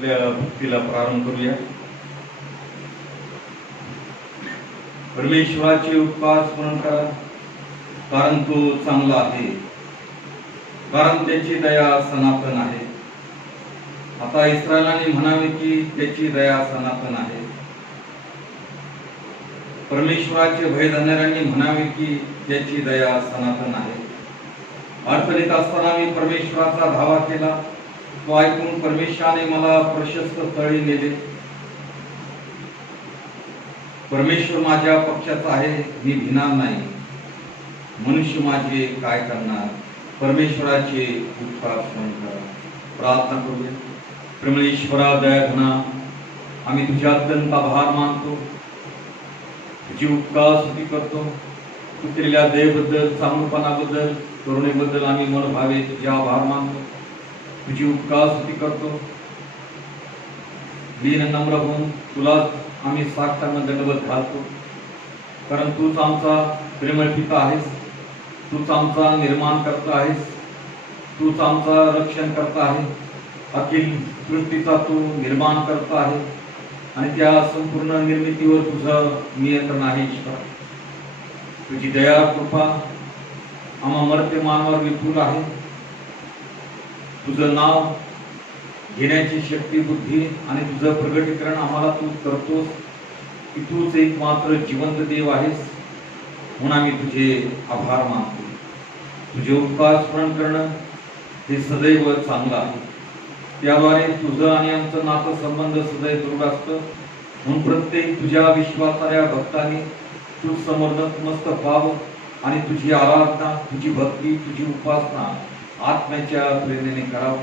आपल्या भक्तीला प्रारंभ करूया. परमेश्वराचे उपकार स्मरण करा, कारण तो चांगला आहे, कारण त्याची दया सनातन आहे. आता इस्रायलाने म्हणावे की त्याची दया सनातन आहे. परमेश्वराचे भय धरणाऱ्यांनी म्हणावे की त्याची दया सनातन आहे. अडचणीत असताना मी परमेश्वराचा धावा केला, तो ऐकून परमेश्वराने मला प्रशस्त स्थळी नेले. परमेश्वर माझ्या पक्षाचा आहे, मी भिणार नाही. मनुष्य माझे काय करणार? परमेश्वराचे उपकार स्मरण करा. प्रार्थना करूया. परमेश्वरा दयाघना, आम्ही तुझ्या अत्यंत आभार मानतो, तुझी उपकार स्तुती करतो. तू केलेल्या दयेबद्दल, चांगुलपणाबद्दल, करुणेबद्दल आम्ही मनोभावे तुझे आभार मानतो, तुझी उपकार स्तुती करतो. लीन नम्र होऊन तुला आम्ही साष्टांग दंडवत घालतो, कारण तूच आमचा प्रेमळ पिता आहेस, तूच आमचा निर्माण करता आहेस, तूच आमचा रक्षण करता आहे. अखिल सृष्टीचा तू निर्माण करता आहे आणि त्या संपूर्ण निर्मितीवर तुझं नियंत्रण आहे. ईश्वर, तुझी दया कृपा आम्हा मर्त्य मानवावर विपुल आहे. तुझं नाव घेण्याची शक्ती, बुद्धी आणि तुझं प्रगटीकरण आम्हाला तू करतोस की तूच एक मात्र जिवंत देव आहेस. म्हणून आम्ही तुझे आभार मानतो. तुझे उपकार स्मरण करणं हे सदैव चांगलं आहे. त्याद्वारे तुझं आणि आमचं नातं संबंध सदैव दृढ असतं. म्हणून प्रत्येक तुझ्या विश्वासाऱ्या भक्तांनी तू समर्थ व्हावं आणि तुझी आराधना, तुझी भक्ती, तुझी उपासना आत्म्याच्या प्रेरणेने करावं,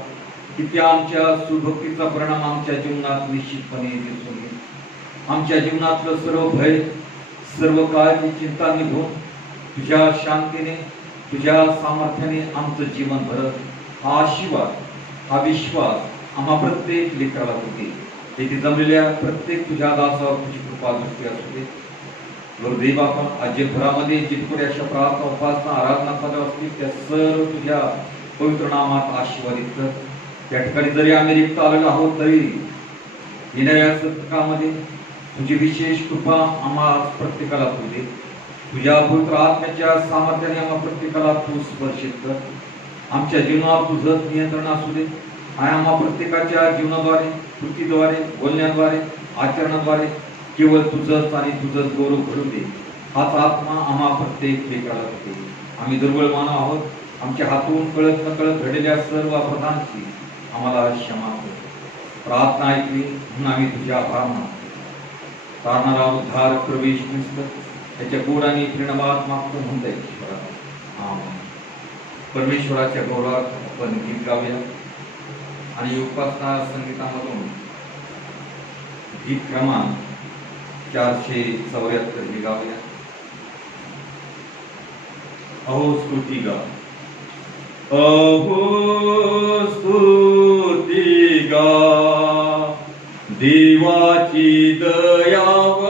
की त्या आमच्या सुभक्तीचा परिणाम आमच्या जीवनात निश्चितपणे दिसून येईल. आमच्या जीवनातलं सर्व भय, सर्व काळजी, चिंता निघून तुझ्या शांतीने, तुझ्या सामर्थ्याने आमचं जीवन भरत. हा आशीर्वाद, हा विश्वास आम्हा प्रत्येक लेकराला होते. येथे जमलेल्या प्रत्येक तुझ्या दासावर तुझी कृपा दृष्टी असू दे. गुरुदेव, आपण अजयभरामध्ये जितपुढे अशा प्रार्थना, उपासना, आराधना चालू असतील त्या सर्व तुझ्या पवित्र नामात आशीर्वादित कर. त्या ठिकाणी जरी आम्ही रिक्त आलेलो आहोत तरी येणाऱ्या सत्कामध्ये तुझी विशेष कृपा आम्हा प्रत्येकाला होऊ दे. तुझ्या पवित्र आत्म्याच्या सामर्थ्याने आम्हा प्रत्येकाला तू स्पर्शित कर. आमच्या जीवनावर तुझं नियंत्रण असू दे आणि आम्हा प्रत्येकाच्या जीवनाद्वारे, कृतीद्वारे, बोलण्याद्वारे, आचरणाद्वारे केवळ तुझंच आणि तुझंच गौरव घडू दे. हाच आत्मा आम्हा प्रत्येक लेकराला होते. आम्ही दुर्बळ मानव आहोत. आमच्या हातून कळत नकळत घडलेल्या सर्व अपराधांची आम्हाला क्षमा कर. प्रार्थना ऐकली म्हणून आम्ही तुझे आभार मानतो. तारणारा उद्धार प्रवेश ख्रिस्त त्याच्या गोड आणि प्रेरणावाद मागतो म्हणता ईश्वरा. आमेन. परमेश्वराच्या गौरवात आपण गीत गाऊया आणि उपासना संगीतामधून गीत क्रमांक 474 हे गाऊया. अहो स्तुती गा, अहो स्तुती गा, देवाची दयावना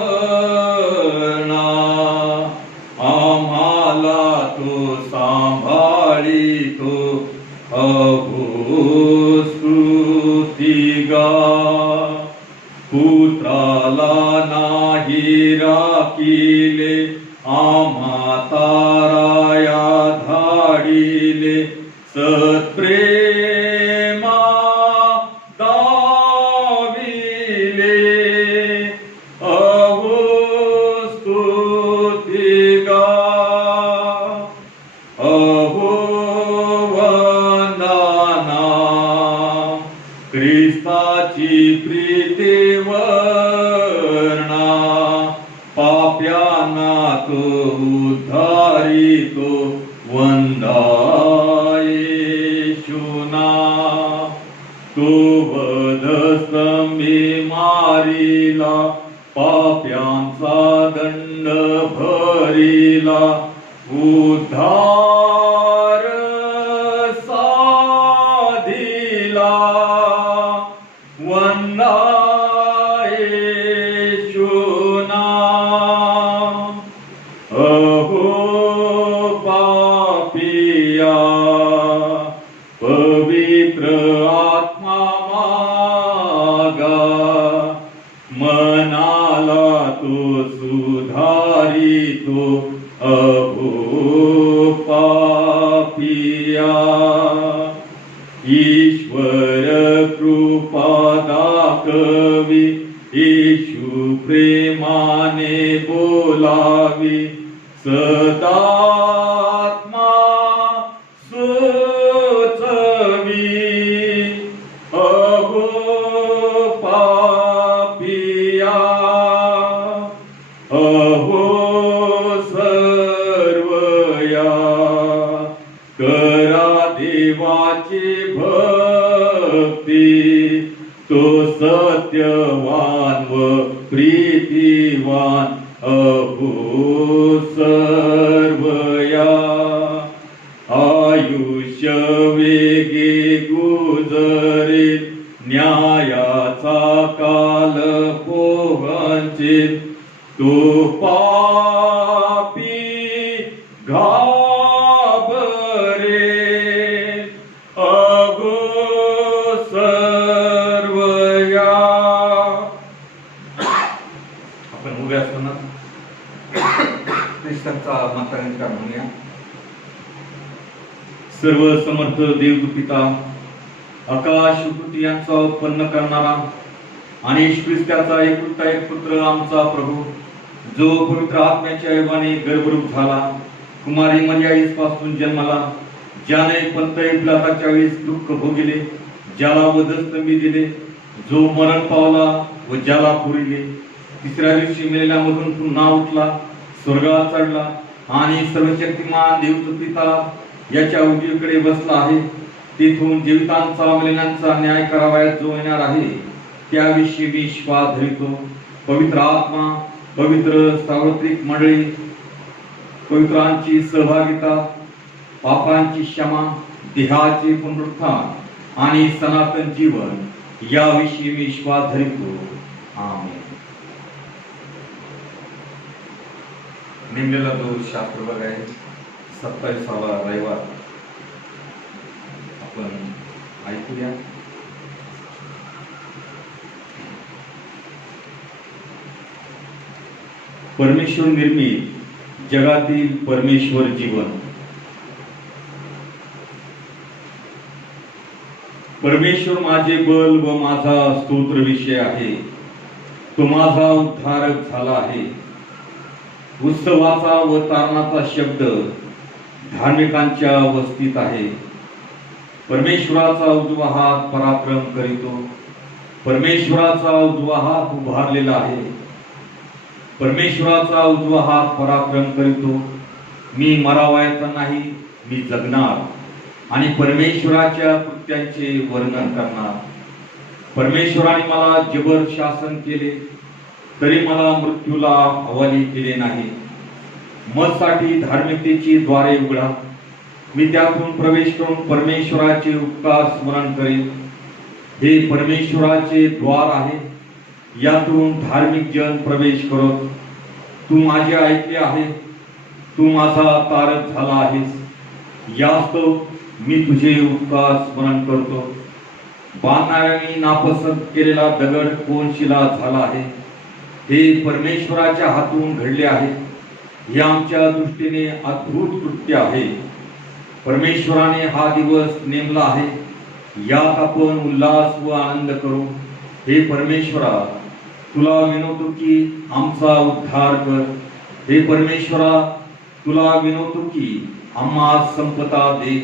आम्हाला तो सांभाळितो. अहो स्तुती गा, पुत्राला नाही राखिले, आम्हा ताराया धाडिले, सत्प्रेमा दाविले. अहो स्तुती गा, अहो वंदना, ख्रिस्ताची प्रीती वर्णा, पाप्यांना तो उद्धारितो. वंदा येशूना, तो वधस्तंभी मारिला, पाप्यांचा दंड भरिला, उद्धार साधिला. वंदा येशूना, अहो पापिया, पवित्र आत्मा मनाला तो सुधारितो अहो पापिया ईश्वर कृपा दाखवी येशू प्रेमाने बोलावी सदात्मा सुचवी अहो पापिया अहो सर्वया करा देवाची भक्ती तो सत्यवान व प्रीतिवान अहो सर्वया आयुष्य वेगे गुजरे न्यायाचा काल पोहचे तो पापी घाबरे अहो सर्वया. आपण उभे असताना ख्रिस्तांचा मंत्रांचा म्हणूया. सर्व समर्थ देव पिता आकाश पृथ्वी यांचा उत्पन्न करणारा आणि ख्रिस्ताचा एकुलता एक पुत्र आमचा प्रभू जो पवित्र आत्म्याच्या योगाने गर्भरूप झाला कुमारी मरियाईस पासून जन्मला ज्याने पंत पिलाताच्या वेळेस दुःख भोगिले ज्याला वधस्तंभी दिले जो मरण पावला व ज्याला पुरिले तिसऱ्या दिवशी मेलेल्यामधून पुन्हा उठला स्वर्गात चढला आणि सर्वशक्तिमान देव पिता याच्या उजवीकडे बसला आहे. तेथून जीवितांचा मेलेल्यांचा न्याय करावयास जो येणार आहे त्याविषयी मी विश्वास धरितो. पवित्र आत्मा पवित्र सार्वत्रिक मंडळी पवित्रांची सहभागिता पापांची क्षमा देहाचे पुनरुत्थान आणि सनातन जीवन याविषयी मी विश्वास धरितो. आमेन. नेमलेला जो शास्त्र भाग आहे 27वा रविवार आपण ऐकूया. परमेश्वर निर्मित जगातील परमेश्वर जीवन. परमेश्वर माझे बल व माझा स्तोत्र विषय आहे. तो माझा उद्धारक झाला आहे. उत्सवाचा व तारणाचा शब्द धार्मिकांच्या वस्तीत आहे. परमेश्वराचा उजवा हात पराक्रम करीतो. परमेश्वराचा उजवा हात उभारलेला आहे. परमेश्वराचा उजवा हात पराक्रम करीतो. मी मरावयाचा नाही मी जगणार आणि परमेश्वराच्या कृत्यांचे वर्णन करणार. परमेश्वराने मला जबर शासन केले तरी मला मृत्यूला हवाली केले नाही. मजसाठी धार्मिकतेची द्वारे उघडा. मी त्यातून प्रवेश करून परमेश्वराचे उपकार स्मरण करेन. हे परमेश्वराचे द्वार आहे. यातून धार्मिक जन प्रवेश करत. तू माझे ऐकले आहे. तू माझा तारक झाला आहेस. यास्तव मी तुझे उपकार स्मरण करतो. बांधणाऱ्यांनी नापसंत केलेला दगड कोनशिला झाला आहे. हे परमेश्वराच्या हातून घडले आहे. हे आमच्या दृष्टीने अद्भुत कृत्य आहे. परमेश्वराने हा दिवस नेमला आहे. यात आपण उल्हास व आनंद करू. हे परमेश्वरा तुला विनवतो की आमचा उद्धार कर. हे परमेश्वरा तुला विनवतो की आम्हा संपदा दे.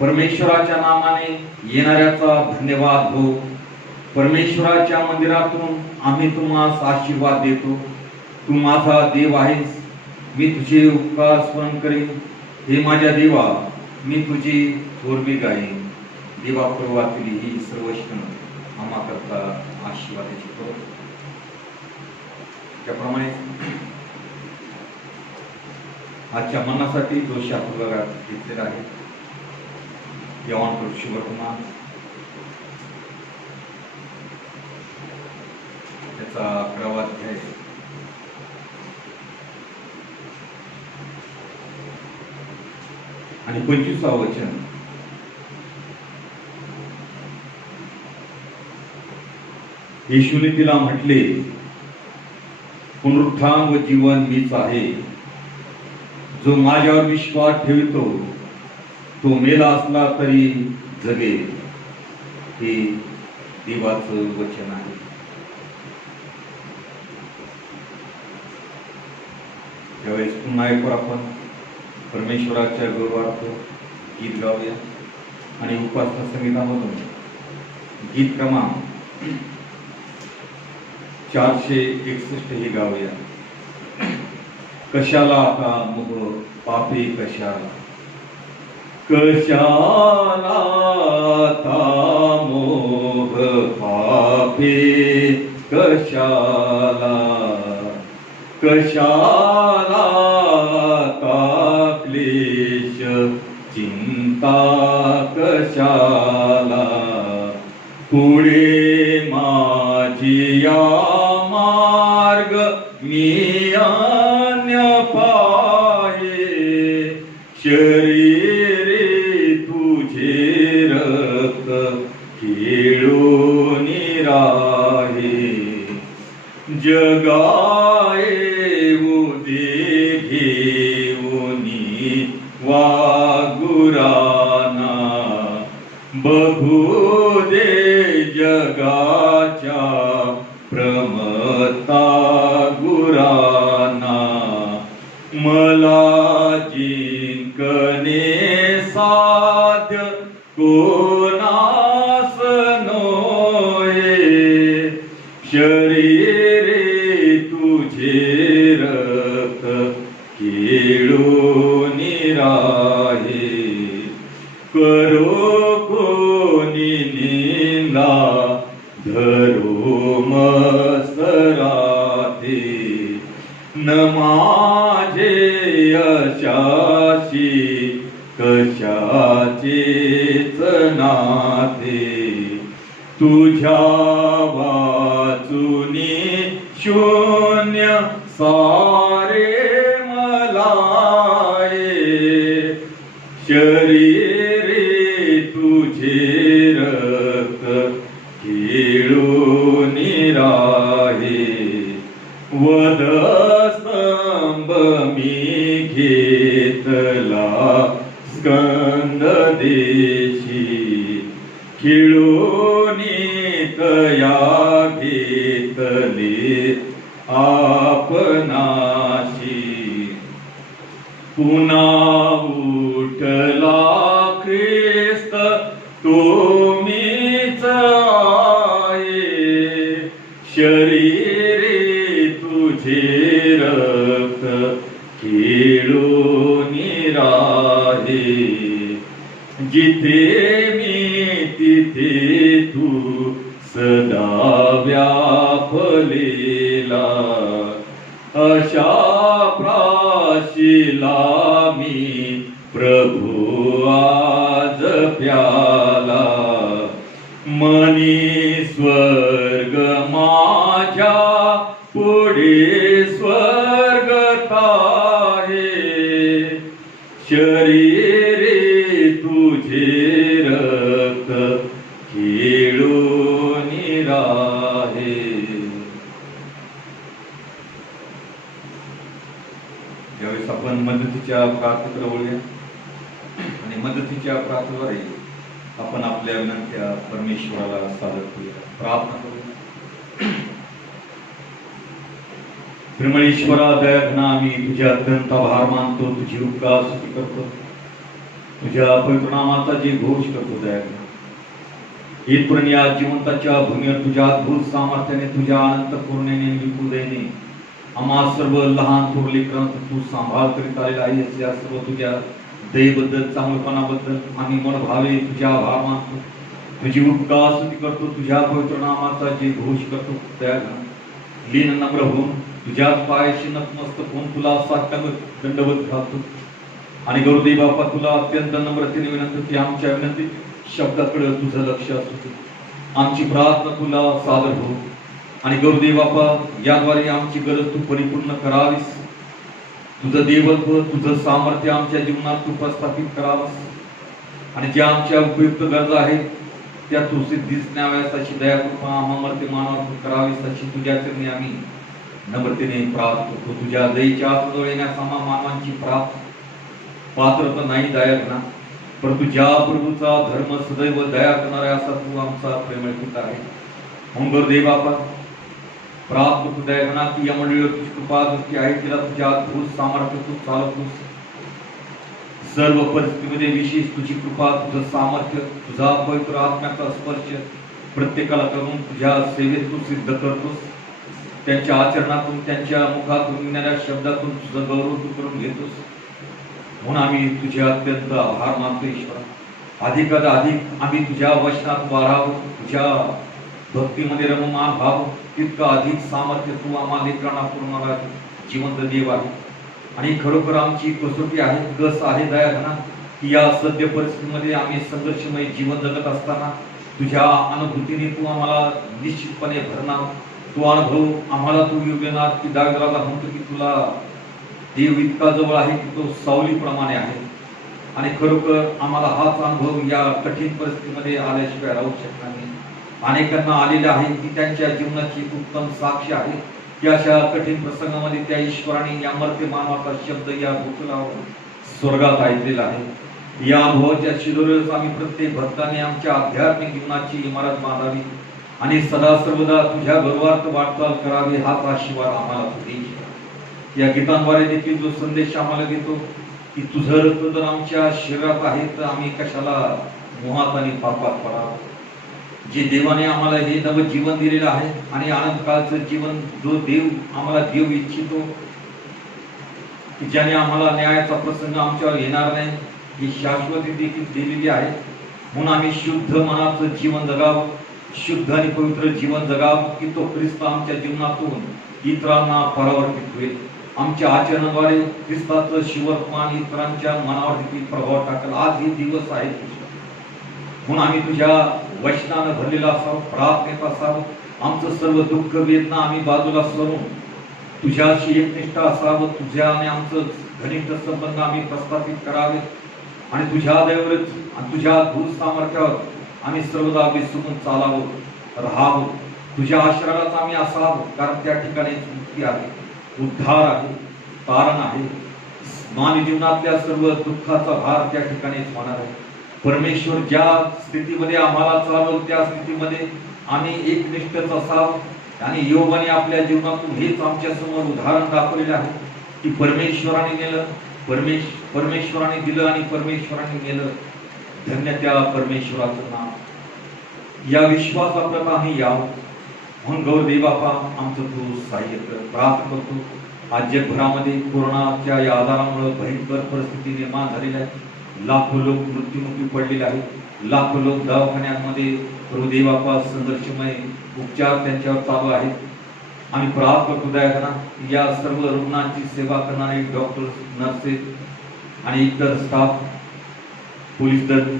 परमेश्वराच्या नामाने येणाऱ्याचा धन्यवाद हो. परमेश्वराच्या मंदिरातून आम्ही तुम्हास आशीर्वाद देतो. तू माझा देव आहेस. मी तुझे उपकार स्मरण करेन. हे माझ्या देवा मी तुझी थोरवी गाईन. देवा पूर्वातील ही सर्व क्षण आम्हा करता आशीर्वादाची करो. त्याप्रमाणे आजच्या मनासाठी जो शास्त्र घेतलेला आहे यवान शुभवर्तमान त्याचा 11वा अध्याय आणि 25वा वचन. येशूने तिला म्हटले, पुनरुत्थान व जीवन मीच आहे. जो माझ्यावर विश्वास ठेवतो तो मेला असला तरी जगेल. हे देवाचं वचन आहे. त्यावेळेस पुन्हा एकवर आपण परमेश्वराच्या गौरवार्थ गीत गाऊया आणि उपासना संगीतामधून गीत क्रमांक 461 हे गाऊया. कशाला आता मोह पापे कशाला, कशाला आता मोह पापे कशाला, कशाला आता क्लेश चिंता कशाला, पुढे माझी या मार्ग मी अन्य पाहे, शरीरे तुझे रक्त खेळून राहे, जगाए उदे घेऊनी वागुराना, बघू दे जगाच्या प्रमता गुराना, मला जिंकणे साध्य कोणास नोहे, शरीरे तुझे रक्त खेळून राहे, करो कोणी निंदा धरो मस्तराते, न माझे यशाशी कशाचेच नाते, तुझ्या वाचुनी शून्य सारे मलाए, शरीरे तुझे रक्त खेळून राहे, वधस्तंभ मी घेतला स्कंद देशी, खिळून तया घेतले आपणाशी, पुन्हा उठला ख्रिस्त तुम्हीच आहे, शरीरे तुझे रक्त खेळून राहे, जिथे मी तिथे तू सदा व्यापलेला, अशा प्राशीला मी प्रभू आज प्याला, मनी स्वर्ग माझ्या पुढे स्वर्गत आहे, शरीरे तुझे रक्त खेळून राहे. ज्यावेळेस आपण मदतीच्या प्रार्थनेकडे वळूया आणि मदतीच्या प्रार्थनेद्वारे आपण आपल्या विनंत्या परमेश्वराला सादर करूया, प्रार्थना करूया. प्रेमळेश्वरा दयाघना, आम्ही तुझ्या अत्यंत आभार मानतो, तुझी उपकार स्तुती करतो, तुझ्या पवित्र नामाचा जे घोष करतो दयाघना. इथपर्यंत या जिवंताच्या भूमीवर तुझ्या अद्भुत सामर्थ्याने, तुझ्या अनंत करुणेने, विपुलतेने आम्हा सर्व लहान थोर लेकरांचा तू सांभाळ करीत आलेला आहेस. या सर्व तुझ्या दयेबद्दल, चांगलपणाबद्दल आम्ही मनभावे तुझ्या आभार मानतो, तुझी उपकार स्तुती करतो, तुझ्या पवित्र नामाचा जे घोष करतो दयाघना. लीन नम्र होऊन तुझ्याच पायाशी नतमस्तक होऊन तुला साष्टांग दंडवत घालतो आणि गुरुदेव बाप्पा तुला अत्यंत नम्रतेने विनंती की आमच्या विनंती शब्दाकडे तुझं लक्ष असू, आमची प्रार्थना तुला सादर हो आणि गुरुदेव बाप्पा याद्वारे आमची गरज तू परिपूर्ण करावीस. तुझं देवत्व, तुझं सामर्थ्य आमच्या जीवनात तू प्रस्थापित करावंस आणि ज्या आमच्या उपयुक्त गरजा आहेत त्या तू सिद्धीस न्याव्यास अशी दया कृपा आम्हावरती मानवावर करावीस अशी तुझ्या चरणी आम्ही नम्रतेने प्रार्थना करतो. तुझ्या दयेच्या हातजवळ येण्यास आम्हा मानवांची पात्रता नाही दयाघना, परंतु ज्या प्रभूचा धर्म सदैव दया करणारा असा तू आमचा प्रेमळ पिता आहे. म्हणून देव बापा प्रार्थना तू दयाघना की या मंडळीवर तुझी कृपा दृष्टी आहे, तिला तुझ्या अद्भुत सामर्थ्य तू चालवतोस. सर्व परिस्थितीमध्ये विशेष तुझी कृपा, तुझं सामर्थ्य, तुझा पवित्र आत्म्याचा स्पर्श प्रत्येकाला करून तुझ्या सेवेत तू सिद्ध करतोस. त्यांच्या आचरणातून, त्यांच्या मुखातून येणाऱ्या शब्दातून तुझं गौरव तू करून घेतोस. म्हणून आम्ही तुझे अत्यंत आभार मानतो ईश्वर. अधिक आम्ही तुझ्या वचनात वाढावं, तुझ्या भक्तीमध्ये रममान व्हावं, तितकं अधिक सामर्थ्य तू आम्हा लेकरांना पुरवणारा जिवंत देव आहे. आणि खरोखर आमची कसोटी आहे, कस आहे दयाघना की या सद्य परिस्थितीमध्ये आम्ही संघर्षमय जीवन जगत असताना तुझ्या अनुभूतीने तू आम्हाला निश्चितपणे भरणार. तो अनुभव आम्हाला तू योग्यणार की दागराला म्हणतो की तुला देव इतका जवळ आहे की तो सावलीप्रमाणे आहे. आणि खरोखर आम्हाला हाच अनुभव या कठीण परिस्थितीमध्ये आल्याशिवाय राहू शकणार नाही. अनेकांना आलेला आहे की त्यांच्या जीवनाची उत्तम साक्ष आहे की अशा कठीण प्रसंगामध्ये त्या ईश्वराने या मर्त्य मानवाचा शब्द या भूतलावर स्वर्गात ऐकलेला आहे. या अनुभवाच्या शिरोरेस आम्ही प्रत्येक भक्ताने आमच्या आध्यात्मिक जीवनाची इमारत बांधावी आणि सदा सर्वदा तुझ्या गौरवार्थ वाटचाल करावी, हाच आशीर्वाद आम्हाला तू दे. या गीतांद्वारे देखील जो संदेश आम्हाला देतो की तुझं रक्त जर आमच्या शरीरात आहे तर आम्ही कशाला मोहात आणि पापात पडावं. जे देवाने आम्हाला हे नव जीवन दिलेलं आहे आणि आनंदकाळचं जीवन जो देव आम्हाला देऊ इच्छितो की ज्याने आम्हाला न्यायाचा प्रसंग आमच्यावर येणार नाही, ही शाश्वती देखील दिलेली आहे. म्हणून आम्ही शुद्ध मनाचं जीवन जगावं, शुद्ध आणि पवित्र जीवन जगावं की तो ख्रिस्त आमच्या जीवनातून इतरांना परावर्तित होईल. आमच्या आचरणाद्वारे ख्रिस्ताचं शिवर्तमान इतरांच्या मनावर देखील प्रभाव टाकेल. आज हे दिवस आहे म्हणून आम्ही तुझ्या वचनानं भरलेला असावं, प्रार्थनेत असावं. आमचं सर्व दुःख वेदना आम्ही बाजूला सरून तुझ्याशी एकनिष्ठ असावं. तुझ्याने आमचं घनिष्ठ संबंध आम्ही प्रस्थापित करावे आणि तुझ्या दयेवरच आणि तुझ्या अद्भुत सामर्थ्यावर आम्ही सर्वदा विसरून चालावं, राहावं. तुझ्या आश्रयात आम्ही असावं, कारण त्या ठिकाणी मुक्ती आहे, उद्धार आहे, तारण आहे. मानवी जीवनातल्या सर्व दुःखाचा भार त्या ठिकाणीच होणार आहे. परमेश्वर ज्या स्थितीमध्ये आम्हाला चालवलं त्या स्थितीमध्ये आम्ही एकनिष्ठच असावं. आणि योगाने आपल्या जीवनातून हेच आमच्या समोर उदाहरण दाखवलेलं आहे की परमेश्वराने नेलं, परमेश्वराने दिलं आणि परमेश्वराने नेलं. धन्य त्या परमेश्वराचं नाव. या विश्वासाप्रत आम्ही यावं म्हणून गौरदेव बापा आमचं तू सहाय्य कर. प्रार्थना करतो आज जगभरामध्ये कोरोनाच्या या आजारामुळे भयंकर परिस्थिती निर्माण झालेली आहे. लाखो लोक मृत्युमुखी पडलेले आहेत. लाखो लोक दवाखान्यांमध्ये प्रभुदेव बापा संघर्षमय उपचार त्यांच्यावर चालू आहेत. आम्ही प्रार्थना करतो दयाघना या सर्व रुग्णांची सेवा करणारे डॉक्टर, नर्सेस आणि इतर स्टाफ, पोलीस दल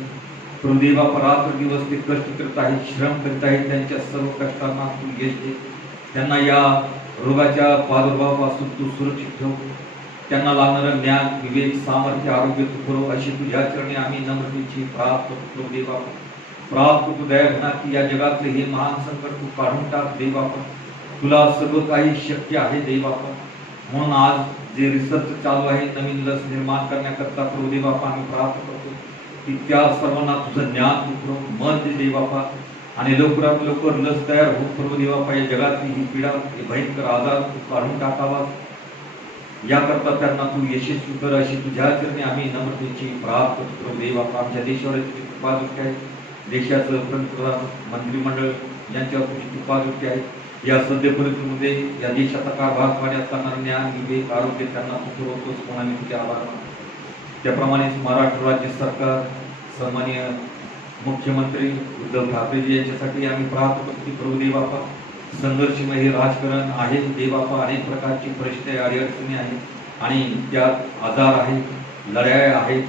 प्रभुदेव बापा रात्र दिवस ते कष्ट करत आहेत, श्रम करत आहेत. त्यांच्या सर्व कष्टांना तू यश दे. त्यांना या रोगाच्या प्रादुर्भावापासून तू सुरक्षित ठेव. त्यांना लागणारं ज्ञान, विवेक, सामर्थ्य, आरोग्य तू पुरव अशी तुझ्या चरणी आम्ही नम्रतेची प्रार्थना करतो देव बापा. प्रार्थना करतो दयाघना की या जगातले हे महान संकट तू काढून टाक देव बापा. तुला सर्व काही शक्य आहे देव बापा. म्हणून आज जे रिसर्च चालू आहे नवीन लस निर्माण करण्याकरता प्रभुदेव बापा आम्ही प्रार्थना करतो की त्या सर्वांना तुझं ज्ञान तू पुरव, मन दे देव बापा. आणि लवकरात लवकर लस तयार हो प्रभुदेव बापा. या जगातली ही पीडा, हे भयंकर आजार तू काढून टाकावा याकरता त्यांना तू यशस्वी कर अशी तुझ्या चरणी आम्ही नम्रतेची प्रार्थना करतो देव बापा. आमच्या देशावर तुझी कृपा दृष्टी आहे. देशाचं पंतप्रधान, मंत्रिमंडळ यांच्यावर तुझी कृपा दृष्टी आहे. या सद्य परिस्थितीमध्ये या देशाचा कारभार करण्यात ज्ञान, विवेक, आरोग्य त्यांना तू पुरवतोस म्हणून आम्ही तुझे आभार मानतो. त्याप्रमाणेच महाराष्ट्र राज्य सरकार, सन्माननीय मुख्यमंत्री उद्धव ठाकरेजी यांच्यासाठी आम्ही प्रार्थना करतो की प्रभुदेव बापा संघर्षमय हे राजकारण आहे देव बापा. अनेक प्रकारची प्रश्न, अडचणी आहेत आणि त्यात आजार आहेत, लढाया आहेत.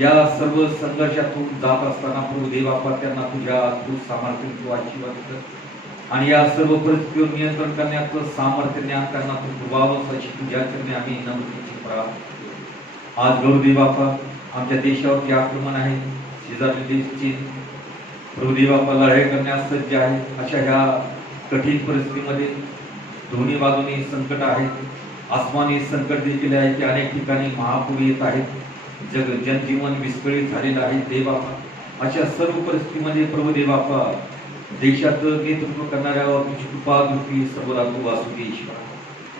या सर्व संघर्षातून जात असताना प्रभुदेव बापा त्यांना तुझ्या अद्भुत सामर्थ्य तू आशीर्वाद कर आणि या सर्व परिस्थितीवर नियंत्रण करण्याचं सामर्थ्य ज्ञान त्यांना तू पुरवावंस अशी तुझ्या चरणी आम्ही नम्रतेची प्रार्थना. आज गौरदेव बापा आमच्या देशावरती आक्रमण आहे, शेजारी देश चीन प्रभू देव बाप्पा लढाई करण्यास सज्ज आहे. अशा ह्या कठीण परिस्थितीमध्ये दोन्ही बाजूनी संकट आहेत, आसमानी संकट देखील आहे की अनेक ठिकाणी महापूर येत आहेत, जनजीवन विस्कळीत झालेलं आहे. देव बाप्पा अशा सर्व परिस्थितीमध्ये प्रभू देव बाप्पा देशाचं नेतृत्व करणाऱ्यावर तुझी कृपा दृष्टी सर्वदा तू वासू दे ईश्वर,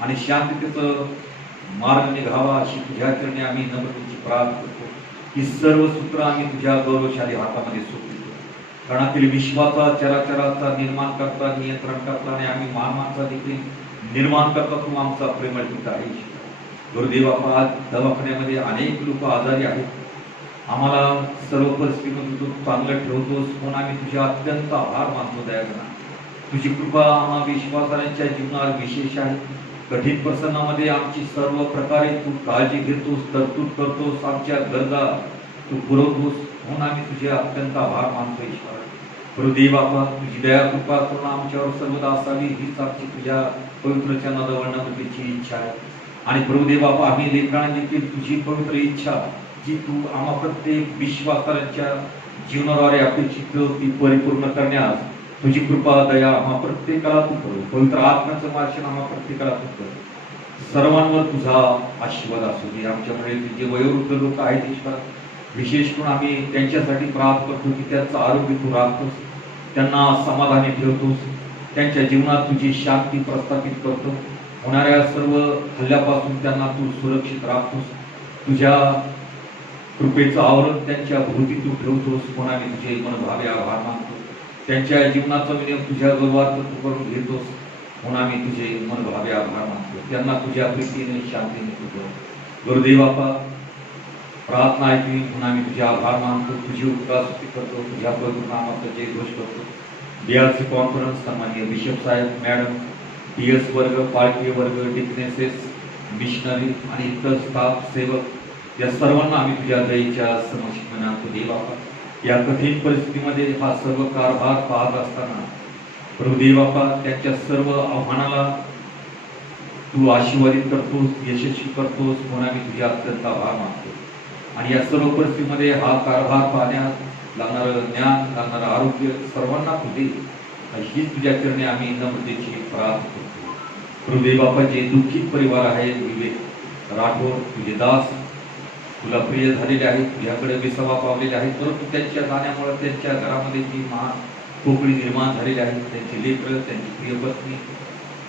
आणि शांततेचं मार्ग निघावा अशी तुझ्या चरणी आम्ही नम्रतेची प्रार्थना करतो. ही सर्व सूत्र आम्ही तुझ्या गौरवशाली हातामध्ये सोपवितो. करणातील विश्वाचा चराचराचा निर्माण करता, नियंत्रण करता आणि आम्ही मानवाचा देखील निर्माण करता तू आमचा प्रेमळ पिता आहे. गुरुदेव बाप्पा आज दवाखान्यामध्ये अनेक लोक आजारी आहेत. आम्हाला सर्व परिस्थितीमध्ये तू चांगलं ठेवतोस म्हणून आम्ही तुझ्या अत्यंत आभार मानतो. दयागणा तुझी कृपा आम्हा विश्वासाऱ्यांच्या जीवनावर विशेष आहे. कठीण प्रसंगामध्ये आमची सर्व प्रकारे तू काळजी घेतोस, तरतूद करतोस, आमच्या गरजा तू पुरवतोस म्हणून आम्ही तुझे अत्यंत आभार मानतो ईश्वर. गुरुदेव बाप्पा तुझी दया कृपा करून आमच्यावर सर्वदा असावी हीच आमची तुझ्या पवित्र चरणाजवळ नम्रतेची इच्छा आहे. आणि प्रभुदेव बाप्पा आम्ही लेकरांना देखील तुझी पवित्र इच्छा जी तू आम्हा प्रत्येक विश्वासाऱ्यांच्या जीवनाद्वारे अपेक्षित ती परिपूर्ण करण्यास तुझी कृपा दया आम्हा प्रत्येकाला तू करू. पवित्र आत्म्याचं मार्शन आम्हा प्रत्येकाला तू कर. सर्वांवर तुझा आशीर्वाद असू दे. आमच्याकडे जे वयोवृद्ध लोक आहेत ईश्वर, विशेष करून आम्ही त्यांच्यासाठी प्रार्थना करतो की त्यांचं आरोग्य तू राखतोस, त्यांना समाधानी ठेवतोस, त्यांच्या जीवनात तुझी शांती प्रस्थापित करतो. होणाऱ्या सर्व हल्ल्यापासून त्यांना तू सुरक्षित राखतोस. तुझ्या कृपेचं आवरण त्यांच्या भोवती तू ठेवतोस म्हणून आम्ही तुझे मनभावे आभार मानतो. त्यांच्या जीवनाचा विनियोग तुझ्या गौरवार्थ तू करून घेतोस म्हणून आम्ही तुझे मनभावे आभार मानतो. त्यांना तुझ्या प्रीतीने शांतीने तू कर. गुरुदेव बाप्पा प्रार्थना ऐकली म्हणून आम्ही तुझे आभार मानतो, तुझी उपकास्तुती करतो, तुझ्या पवित्र नामाचा जय घोष करतो. DRC कॉन्फरन्स सन्माननीय बिशप साहेब, मॅडम, DS वर्ग, पालखी वर्ग, डिकनेसेस, मिशनरी आणि इतर स्टाफ सेवक या सर्वांना आम्ही तुझ्या दयेच्या समक्ष मानतो. देव बाप्पा या कठीण परिस्थितीमध्ये हा सर्व कारभार पाहत असताना प्रभुदेव बाप्पा त्यांच्या सर्व आव्हानाला तू आशीर्वादित करतोस, यशस्वी करतोस म्हणून आम्ही तुझे अत्यंत आभार मानतो. आणि या सर्व परिस्थितीमध्ये हा कारभार पाहण्यास लागणारं ज्ञान, लागणारं आरोग्य सर्वांना तू दे ही तुझ्या चरणी आम्ही नम्रतेची प्रार्थना करतो. प्रभुदेव बाप्पा जे दुःखित परिवार आहे, विवेक राठोड तुझे दास तुला प्रिय झालेले आहेत, तुझ्याकडे विसावा पावलेले आहेत, परंतु त्यांच्या जाण्यामुळे त्यांच्या घरामध्ये जी महान पोकळी निर्माण झालेली आहे, त्यांची लेकरं, त्यांची प्रिय पत्नी,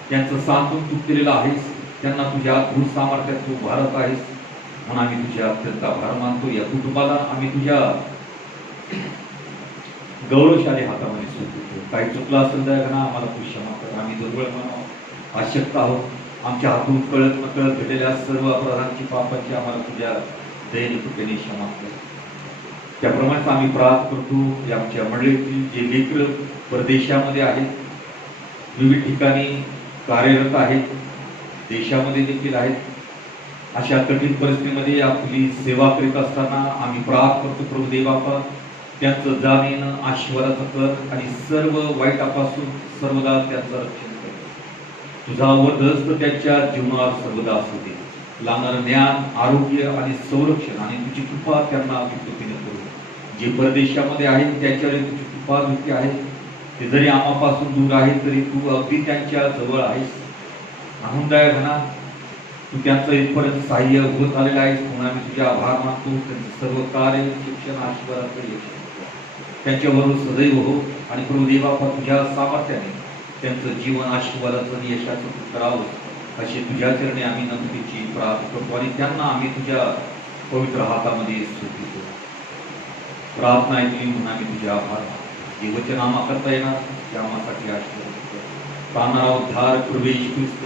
त्यांचं सांत्वन तू केलेलं आहेस, त्यांना तुझ्या अद्भुत सामर्थ्यात तू उभारत आहेस म्हणून आम्ही तुझ्या अत्यंत आभार मानतो. या कुटुंबाला आम्ही तुझ्या गौरवशाली हातामध्ये सोडतो. काही चुकलं असेल तर आम्हाला तू क्षमा कर. आम्ही दुर्बळ मानव अशक्त आहोत. आमच्या हातून कळत नकळत घडलेल्या सर्व अपराधांची पापाची आम्हाला तुझ्या दयेने कृपेने क्षमा कर. त्याप्रमाणे आम्ही प्रार्थना करतो आमच्या मंडळीतील जे लेकरं परदेशामध्ये आहेत, विविध ठिकाणी कार्यरत आहेत, देशामध्ये देखील आहेत, अशा कठीण परिस्थितीमध्ये आपली सेवा करीत असताना आम्ही प्रार्थना करतो प्रभुदेव बाप्पा त्यांचं जाणीन आशीर्वादाचं कर आणि सर्व वाईटापासून सर्वदा त्यांचं रक्षण कर. तुझा वरदहस्त त्यांच्या जीवनावर सर्वदा असू दे. लागणारं ज्ञान, आरोग्य आणि संरक्षण आणि तुझी कृपा त्यांना विकृतीने करू. जे परदेशामध्ये आहेत त्यांच्यावर तुझी कृपा दृष्टी आहे. ते जरी आम्हापासून दूर आहेत तरी तू अगदी त्यांच्या जवळ आहेस. आनंदाय म्हणा तू त्यांचं इथपर्यंत सहाय्य होत आलेलं आहेस म्हणून आम्ही तुझे आभार मानतो. त्यांचं सर्व कार्य, शिक्षण, आशीर्वादाकडे यश त्यांच्याबरोबर सदैव हो. आणि प्रभुदेव बाप्पा तुझ्या सामर्थ्याने त्यांचं जीवन आशीर्वादाचं आणि यशाचं करावं अशी तुझ्या चरणी आम्ही नम्रतेची प्रार्थना करतो आणि त्यांना आम्ही तुझ्या पवित्र हातामध्ये सोपवितो. प्रार्थना ऐकली म्हणून आम्ही तुझे आभार मानतो. जे वचन आम्हा करता येणार त्या आम्हासाठी आशीर्वाद पाहणारा उद्धार प्रवेश ख्रिस्त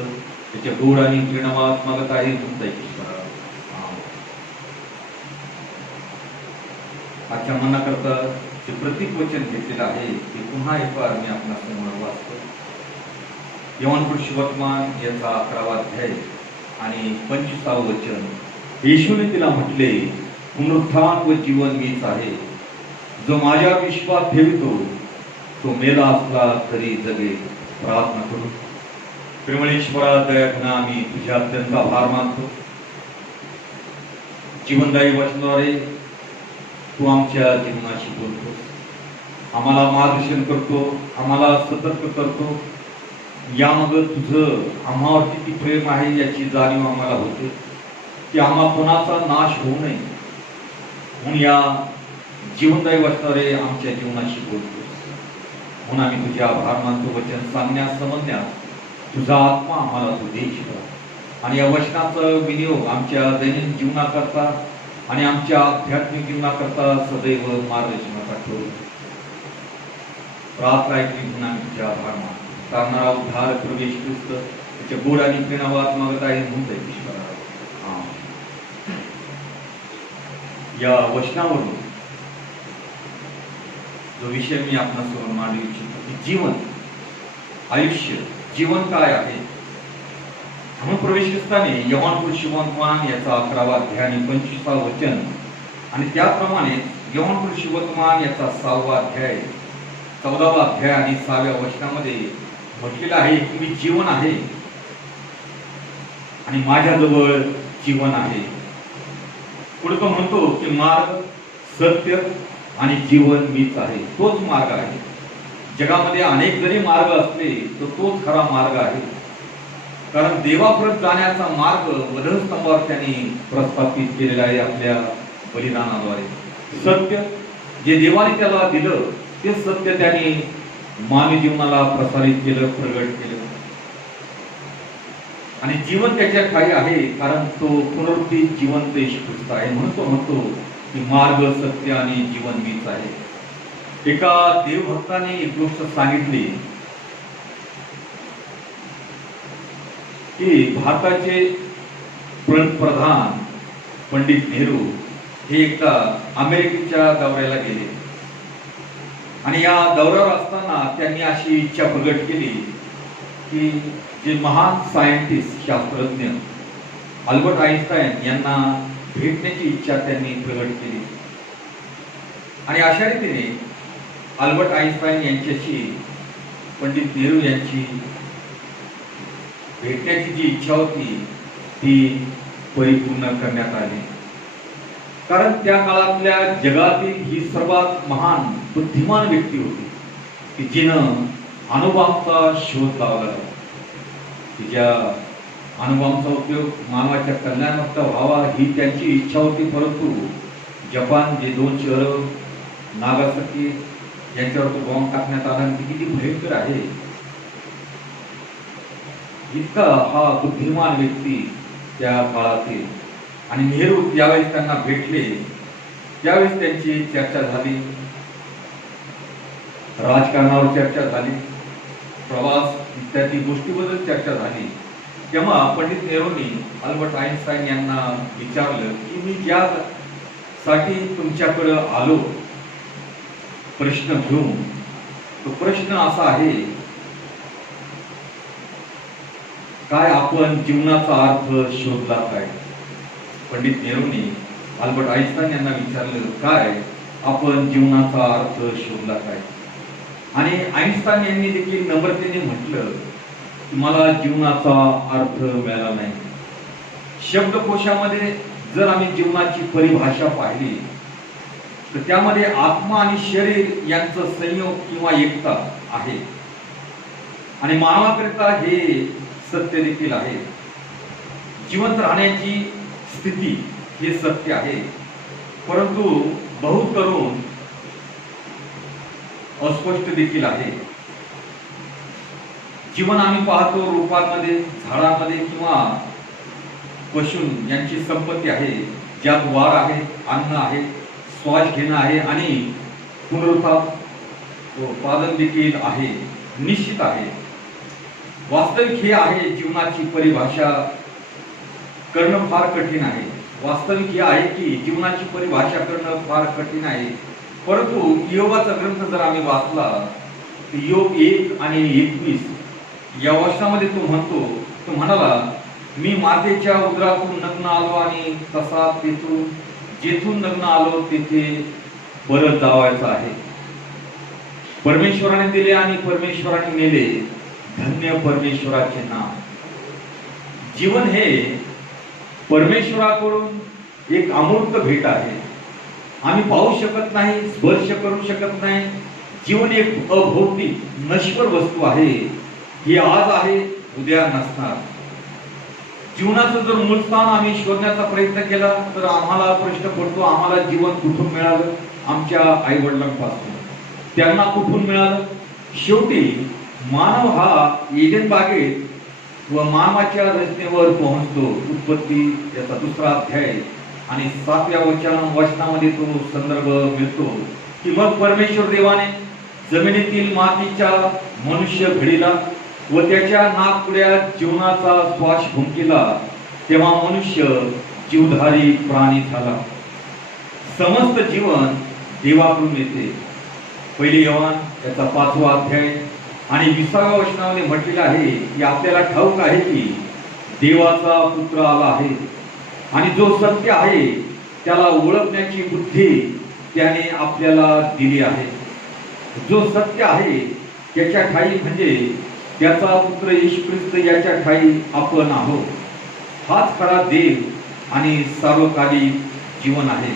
त्याच्या गोड आणि प्रेमात्मक आहे तुमचा ईश्वर. आजच्या मनाकरता जे प्रतीक वचन घेतलेलं आहे ते पुन्हा एक बार मी आपल्या समोर वाचतो. योहान सुवर्तमान याचा 11वा अध्याय आणि 25वे वचन. येशूने तिला म्हटले, पुनरुत्थान व जीवन मीच आहे. जो माझ्या विश्वास ठेवितो तो मेला असला तरी जगेल. प्रार्थना करू. प्रेमळेश्वरा दयाघना आम्ही तुझ्या अत्यंत आभार मानतो. जीवनदायी वचनाद्वारे तू आमच्या जीवनाशी बोलतोस. आम्हाला मार्गदर्शन करतो, आम्हाला सतर्क करतो. यामागं तुझं आम्हावर किती प्रेम आहे याची जाणीव आम्हाला होते की आम्हा कोणाचा नाश होऊ नये म्हणून या जीवनदायी वचनाद्वारे आमच्या जीवनाशी बोलतो. म्हणून आम्ही तुझे आभार मानतो. वचन सांगण्यास समजण्यास तुझा आत्मा आम्हाला तू देशील आणि या वचनाचा विनियोग आमच्या दैनंदिन जीवनाकरता आणि आमच्या आध्यात्मिक जीवनाकरता सदैव मार्गदर्शनाचा ठेवू. प्रार्थना ऐकली म्हणून आम्ही तुझे आभार मानतो. करणारा उद्धार प्रभू येशू ख्रिस्त त्याच्या गोड आणि प्रेमात मागत आहे म्हणून ते ईश्वरा. या वचनावरून जो विषय मी आपणासमोर मांडू इच्छितो की जीवन, आयुष्य, जीवन काय आहे म्हणून प्रवेश ख्रिस्ताने यवहान शुभवर्तमान याचा 11वा अध्याय आणि 25वा वचन आणि त्याप्रमाणे यवहान शुभवर्तमान याचा 6वा अध्याय 14वा अध्याय आणि 6व्या वचनामध्ये म्हटलेलं आहे की मी जीवन आहे आणि माझ्याजवळ जीवन आहे. पुढे तो म्हणतो की मार्ग, सत्य आणि जीवन मीच आहे. तोच मार्ग आहे. जगामध्ये अनेक जरी मार्ग असले तर तोच खरा मार्ग आहे. कारण देवापर्यंत जाण्याचा मार्ग वधस्तंभावर त्यांनी प्रस्थापित केलेला आहे आपल्या बलिदानाद्वारे. सत्य जे देवाने त्याला दिलं ते सत्य त्यांनी मानवी जीवनाला प्रसारित केलं, प्रगट केलं. आणि जीवन त्याच्या ठाई आहे कारण तो पुनरुत्थित जिवंत येशू ख्रिस्त आहे. म्हणून तो म्हणतो की मार्ग, सत्य आणि जीवन मीच आहे. एका देवभक्ताने एक गोष्ट सांगितली की भारताचे पंतप्रधान पंडित नेहरू हे एकदा अमेरिकेच्या दौऱ्याला गेले आणि या दौऱ्यावर असताना त्यांनी अशी इच्छा प्रगट केली की जे महान सायंटिस्ट, शास्त्रज्ञ अल्बर्ट आइन्स्टाईन यांना भेटण्याची इच्छा त्यांनी प्रगट केली. आणि अशा रीतीने अल्बर्ट आइन्स्टाईन यांच्याशी पंडित नेहरू यांची भेटण्याची जी इच्छा होती ती परिपूर्ण करण्यात आली. कारण त्या काळातल्या जगातील ही सर्वात महान बुद्धिमान व्यक्ती होती की जिनं अणुबॉम्बचा शोध लावला, तिच्या अणुबॉम्बचा उपयोग मानवाच्या कल्याणार्थ व्हावा ही त्यांची इच्छा होती. परंतु जपान जे 2 शहरं नागासाकी यांच्यावर तो बॉम्ब टाकण्यात आला आणि किती भयंकर आहे. इतका हा बुद्धिमान व्यक्ती त्या काळातील. आणि नेहरू ज्यावेळेस त्यांना भेटले त्यावेळेस त्यांची चर्चा झाली, राजकारणावर चर्चा झाली, प्रवास इत्यादी गोष्टीबद्दल चर्चा झाली. तेव्हा पंडित नेहरूंनी अल्बर्ट आइन्स्टाईन यांना विचारलं की मी ज्यासाठी तुमच्याकडे आलो प्रश्न घेऊन, तो प्रश्न असा आहे काय आपण जीवनाचा अर्थ शोधला काय? पंडित नेहरूंनी अल्बर्ट आइन्स्टाईन यांना विचारलं काय आपण जीवनाचा अर्थ शोधला काय? आणि आइन्स्टाईन यांनी देखील नम्रतेने म्हटलं की मला जीवनाचा अर्थ मिळाला नाही. शब्दकोशामध्ये जर आम्ही जीवनाची परिभाषा पाहिली तर त्यामध्ये आत्मा आणि शरीर यांचं संयोग किंवा एकता आहे आणि मानवाकरिता हे सत्य देखील आहे. जिवंत राहण्याची स्थिती हे सत्य आहे, परंतु बहुत करून अस्पष्ट देखील आहे. जीवन आम्ही पाहतो रूपांमध्ये, झाडांमध्ये किंवा पशु यांची संपत्ती आहे ज्यात वाढ आहे, अन्न आहे, श्वास घेणं आहे आणि पुनरुत्पादन देखील आहे, निश्चित आहे. वास्तविक हे आहे जीवनाची परिभाषा करणं फार कठीण आहे. वास्तविक हे आहे की जीवनाची परिभाषा करणं फार कठीण आहे. परंतु योगाचा ग्रंथ जर आम्ही वाचला तर योग 1 आणि 21 या वर्षामध्ये तो म्हणाला मी मातेच्या उदरातून नग्न आलो आणि तसा जेथून नग्न आलो तेथे परत जावायचं आहे. परमेश्वराने दिले आणि परमेश्वराने नेले, धन्य परमेश्वराचे नाम. जीवन हे परमेश्वराकडून एक अमूर्त भेट आहे. आम्ही पाहू शकत नाही, स्पर्श करू शकत नाही, जीवन एक अभौतिक नश्वर वस्तू आहे, ही आज आहे उद्या नसणार. जीवनाचं जर मूळ स्थान आम्ही शोधण्याचा प्रयत्न केला तर आम्हाला प्रश्न पडतो, आम्हाला जीवन कुठून मिळालं? आमच्या आई वडिलांपासून. त्यांना कुठून मिळालं? शेवटी मानव हा एडेन बागेत व मानवाच्या रचनेवर पोहोचतो. उत्पत्ती याचा 2रा अध्याय आणि 7व्या वचनामध्ये तो संदर्भ मिळतो की मग परमेश्वर देवाने जमिनीतील मातीच्या मनुष्य घडीला व त्याच्या नाकपुड्यात जीवनाचा श्वास फुंकिला, तेव्हा मनुष्य जीवधारी प्राणी झाला. समस्त जीवन देवाकडून येते. 1 योहान याचा 5वा अध्याय आणि 20व्या वचनामध्ये म्हटलेलं आहे की आपल्याला ठाऊक आहे की देवाचा पुत्र आला आहे आणि जो सत्य आहे त्याला ओळखण्याची बुद्धी त्याने आपल्याला दिली आहे. जो सत्य आहे त्याच्या ठाई म्हणजे त्याचा पुत्र येशू ख्रिस्त याच्या ठाई आपण आहोत. हाच खरा देव आणि सार्वकालिक जीवन आहे.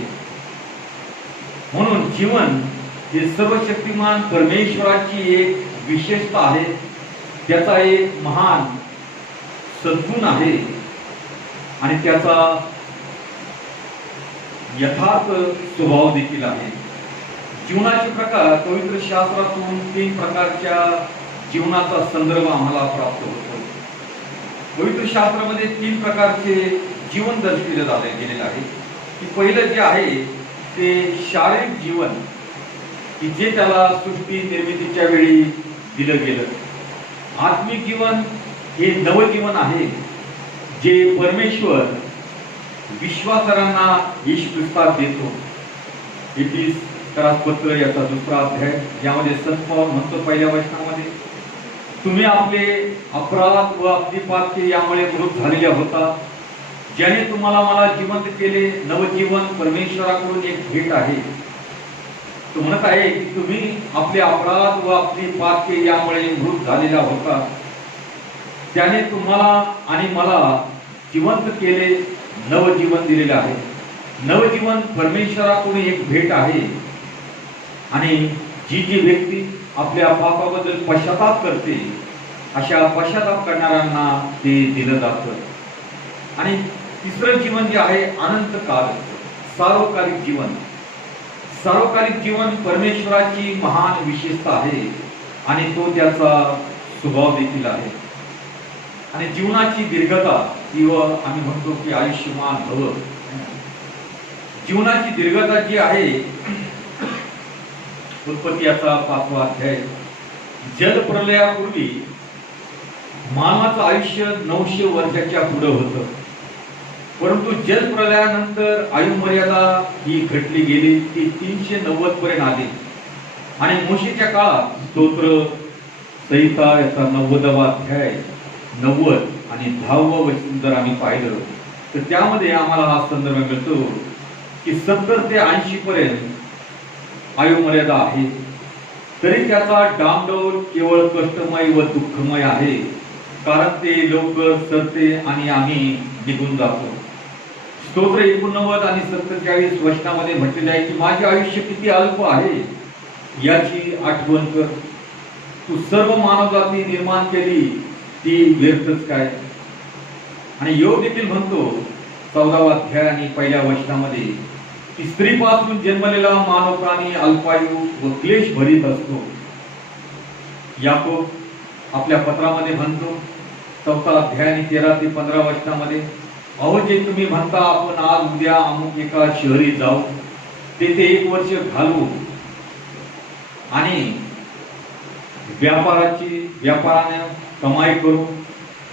म्हणून जीवन हे सर्वशक्तिमान परमेश्वराची एक विशेषता आहे, त्याचा एक महान सद्गुण आहे आणि त्याचा यथार्थ स्वभाव देखील आहे. जीवनाचे प्रकार पवित्र शास्त्रातून 3 प्रकारच्या जीवनाचा संदर्भ आम्हाला प्राप्त होतो. पवित्र शास्त्रामध्ये 3 प्रकारचे जीवन दर्शविले गेलेले आहे. की पहिलं जे आहे ते शारीरिक जीवन, की जे त्याला सृष्टी निर्मितीच्या वेळी दिलं गेलं. आत्मिक जीवन हे नवजीवन आहे जे परमेश्वर विश्वासाऱ्यांना येशू ख्रिस्तात देतो. पत्र याचा 2रा अध्याय यामध्ये संत पौल म्हणतो 1ल्या वचनामध्ये, तुम्ही आपले अपराध व आपली पापे यामुळे मृत झालेले होता, ज्याने तुम्हाला मला जिवंत केले. नवजीवन परमेश्वराकडून एक भेट आहे. तो म्हणत आहे की तुम्ही आपले अपराध व आपली पापे यामुळे मृत झालेला होता, त्याने तुम्हाला आणि मला जिवंत केले, नवजीवन दिलेले आहे. नवजीवन परमेश्वराकडून एक भेट आहे आणि जी व्यक्ती आपल्या पापाबद्दल पश्चाताप करते अशा पश्चाताप करणाऱ्यांना ते दिलं जातं. आणि तिसरं जीवन जे आहे अनंतकाल सार्वकालिक जीवन. सार्वकालिक जीवन परमेश्वराची महान विशेषता आहे आणि तो त्याचा स्वभाव देखील आहे. आणि जीवनाची दीर्घता किंवा आम्ही म्हणतो की आयुष्यमान भव. जीवनाची दीर्घता जी आहे, उत्पत्ती याचा 5वा अध्याय, जलप्रलयापूर्वी मानवाचं आयुष्य 900 वर्षाच्या पुढे होतं. परंतु जलप्रलयानंतर आयुमर्यादा ही घटली गेली, ती 390 पर्यंत आली. आणि मोशेच्या काळात स्तोत्र संहिता याचा 90वा अध्याय 90 आणि 10वं वचन जर आम्ही पाहिलं तर त्यामध्ये आम्हाला हा संदर्भ मिळतो की 70 ते 80 पर्यंत आयुमर्यादा आहे. तरी त्याचा डामडौल केवळ कष्टमय व दुःखमय आहे, कारण ते लवकर सरते आणि आम्ही निघून जातो. स्तोत्र 89 आणि 47 वचनामध्ये म्हटलेले आहे की माझे आयुष्य किती अल्प आहे याची आठवण कर. तू सर्व मानवजाती निर्माण केली ती व्यर्थच काय. आणि योग देखील म्हणतो 14वा अध्याय आणि 1ल्या वचनामध्ये की स्त्रीपासून जन्मलेला मानव प्राणी अल्पायू व क्लेश भरीत असतो. याकोब आपल्या पत्रामध्ये म्हणतो 4था अध्याय आणि 13 ते 15 वचनामध्ये, अहो जे तुम्ही म्हणता आपण आज उद्या अमुक एका शहरी जाऊ, तेथे 1 वर्ष घालू आणि व्यापाराने कमाई करू,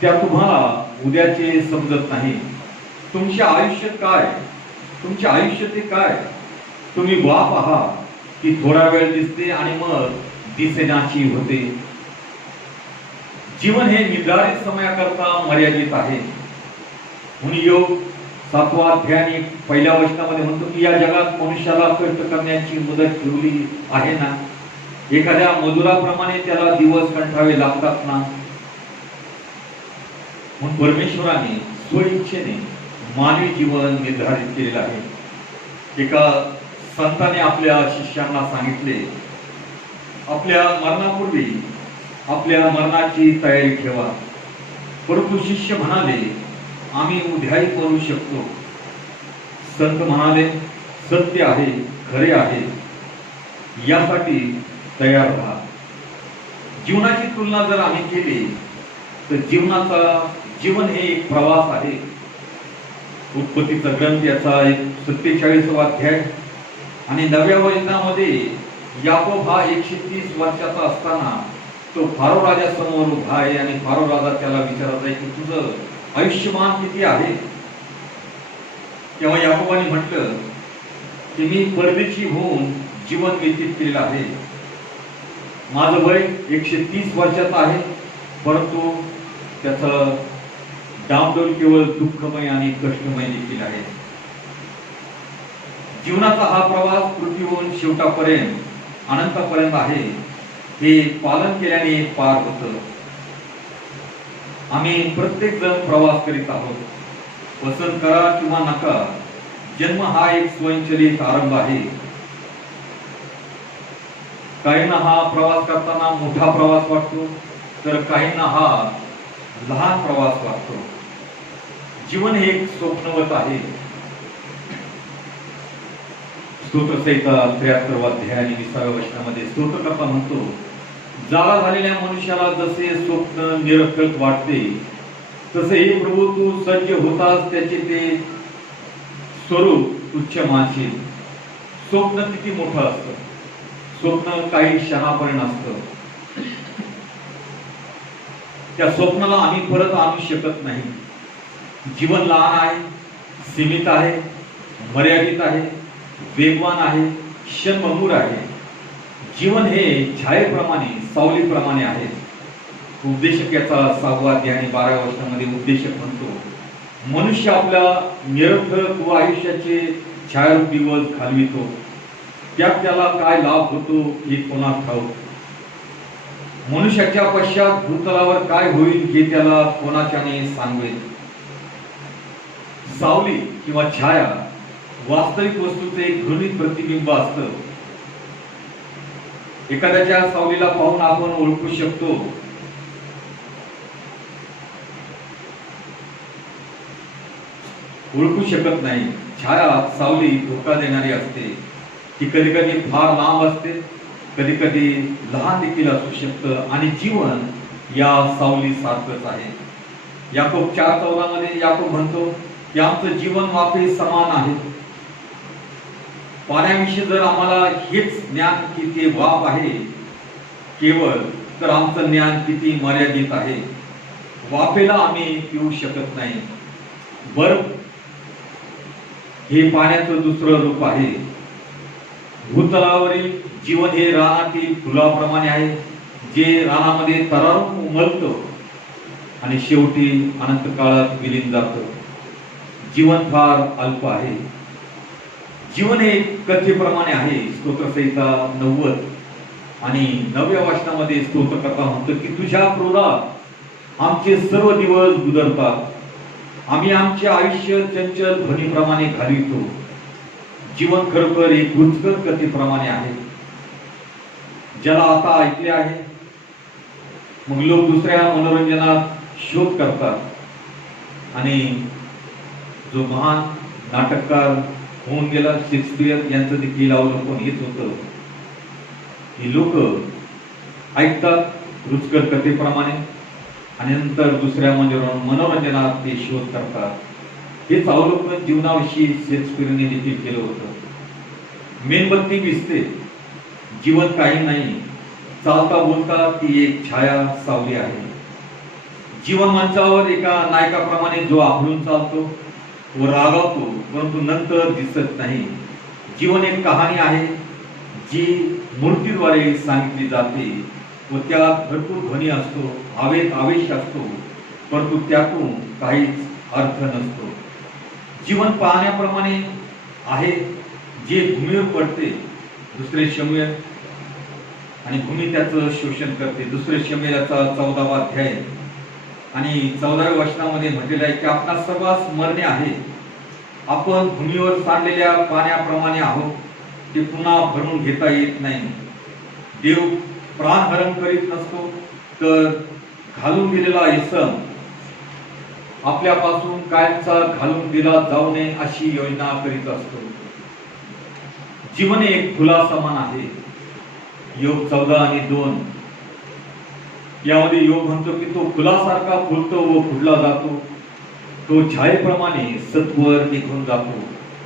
त्या तुम्हाला उद्याचे समजत नाही. तुमचे आयुष्य काय, तुमचे आयुष्य ते काय. तुम्ही वाप आहात ती थोडा वेळ दिसते आणि मग दिसेनाची होते. जीवन हे निर्धारित समयाकरता मर्यादित आहे. म्हणून योग 7वा अध्याय आणि 1ल्या वचनामध्ये म्हणतो की या जगात मनुष्याला कष्ट करण्याची मुदत ठेवली आहे ना. एखाद्या मजुराप्रमाणे त्याला दिवस कंठावे लागतात ना. म्हणून परमेश्वराने स्वइच्छेने मानवी जीवन निर्धारित केलेलं आहे. एका संताने आपल्या शिष्यांना सांगितले आपल्या मरणापूर्वी आपल्या मरणाची तयारी ठेवा. परंतु शिष्य म्हणाले, आम्ही उद्याही करू शकतो. संत म्हणाले, सत्य आहे, खरे आहे, यासाठी तयार व्हा. जीवनाची तुलना जर आम्ही केली तर जीवन हे एक प्रवास आहे. उत्पत्तीचा ग्रंथ याचा 47वा अध्याय आणि 9व्या वचनामध्ये याकोब हा 130 वर्षाचा असताना तो फारो राजासमोर उभा आहे आणि फारो राजा त्याला विचारत आहे की तुझं आयुष्यमान किती आहे. तेव्हा याकोबाने म्हटलं की मी परदेशी होऊन जीवन व्यतीत केलेलं आहे. माझं वय 130 वर्षाचं आहे, परंतु त्याचं डामडोल केवळ दुःखमय आणि कष्टमय देखील आहे. जीवनाचा हा प्रवास पृथ्वीहून शेवटापर्यंत अनंतापर्यंत आहे, हे पालन केल्याने पार होतं. आम्ही प्रत्येक जण प्रवास करीत आहोत. पसंत करा किंवा नका, जन्म हा एक स्वयंचलित आरंभ आहे. काहींना हा प्रवास करताना मोठा प्रवास वाटतो, तर काहींना हा लहान प्रवास वाटतो. जीवन हे एक स्वप्नवत आहे. स्तोत्रसंहिता 73वा अध्याय आणि 20व्या वचनामध्ये स्तोत्रकर्ता म्हणतो, जागा झालेल्या मनुष्याला जसे स्वप्न निरर्थक वाटते, तसे हे प्रभू तू सज्ज होतास त्याचे ते स्वरूप तुच्छ मानशील. स्वप्न किती मोठं असतं. स्वप्न काही क्षणापर्यंत असतं. त्या स्वप्नाला आम्ही परत आणू शकत नाही. जीवन लहान आहे, सीमित आहे, मर्यादित आहे, वेगवान आहे, क्षणभंगूर आहे. जीवन हे छायेप्रमाणे, सावलीप्रमाणे आहे. उपदेशक याचा 6वा अध्याय आणि 12व्या वचनामध्ये उपदेशक म्हणतो, मनुष्य आपल्या निरर्थक व आयुष्याचे छायारूप दिवस घालवितो, त्यात त्याला काय लाभ होतो हे कोणास ठाऊक. मनुष्याच्या पश्चात भूतलावर काय होईल हे त्याला कोणाच्याने सांगेल. सावली किंवा छाया वास्तविक वस्तूचे एक घृणित प्रतिबिंब असतं. एखाद्याच्या सावलीला पाहून आपण ओळखू शकतो ओळखू शकत नाही. छाया, सावली धोका देणारी असते. ती कधी कधी फार लांब असते, कधी कधी लहान देखील असू शकतं. आणि जीवन या सावली सारखंच आहे. याकोब 4:14 मध्ये याकोब म्हणतो की आमचं जीवन वाफे समान आहे. पाण्याविषयी जर आम्हाला हेच ज्ञान की ते वाफ आहे केवळ, तर आमचं ज्ञान किती मर्यादित आहे. वाफेला आम्ही पिऊ शकत नाही. बर्फ हे पाण्याचं दुसरं रूप आहे. भूतलावरील जीवन हे रानातील फुलाप्रमाणे आहे, जे रानामध्ये तरारून उमलतं आणि शेवटी अनंत काळात विलीन जातं. जीवन फार अल्प आहे. जीवन हे कथेप्रमाणे आहे. स्तोत्रसंहिता 90 आणि 9व्या वचनामध्ये स्तोत्रकर्ता म्हणतो की तुझ्या क्रोधात आमचे सर्व दिवस गुजरतात. आम्ही आमचे आयुष्य चंचल ध्वनीप्रमाणे घालवितो. जीवन खरोखर एक गुंजकर कथेप्रमाणे आहे, ज्याला आता ऐकले आहे. मग लोक दुसऱ्या मनोरंजनात शोध करतात आणि जो महान नाटककार होऊन गेला शेक्सपियर यांचं देखील अवलोकन हेच होतं की लोक ऐकतात रुचकर कथेप्रमाणे आणि नंतर दुसऱ्या मनोरंजनात ते शोध करतात. हेच अवलोकन जीवनाविषयी शेक्सपियरने देखील केलं होतं. मेणबत्ती विझते, जीवन काही नाही. चालता बोलता ती एक छाया, सावली आहे. जीवन मंचावर एका नायकाप्रमाणे जो आखडून चालतो व रागावतो, परंतु नंतर दिसत नाही. जीवन एक कहाणी आहे जी मूर्तीद्वारे सांगितली जाते व त्यात भरपूर ध्वनी असतो, आवेश असतो, परंतु त्यातून काहीच अर्थ नसतो. जीवन पाहण्याप्रमाणे आहे, जे भूमीवर पडते. दुसरे शमूएल आणि भूमी त्याचं शोषण करते. दुसरे शमूएलाचा 14वा अध्याय आणि 14व्या वचनामध्ये म्हटलेलं आहे की आपणा सर्वांस मरणे आहे. आपण भूमीवर सांडलेल्या पाण्याप्रमाणे आहोत, ते पुन्हा भरून घेता येत नाही. देव प्राणहरण करीत नसतो, तर घालून दिलेला इसम आपल्यापासून कायमचा घालून दिला जाऊ नये अशी योजना करीत असतो. जीवन एक फुला समान आहे. योग 14 आणि 2 यामध्ये योग म्हणतो की तो फुलासारखा फुलतो व फुटला जातो, तो छायेप्रमाणे सत्वर निघून जातो,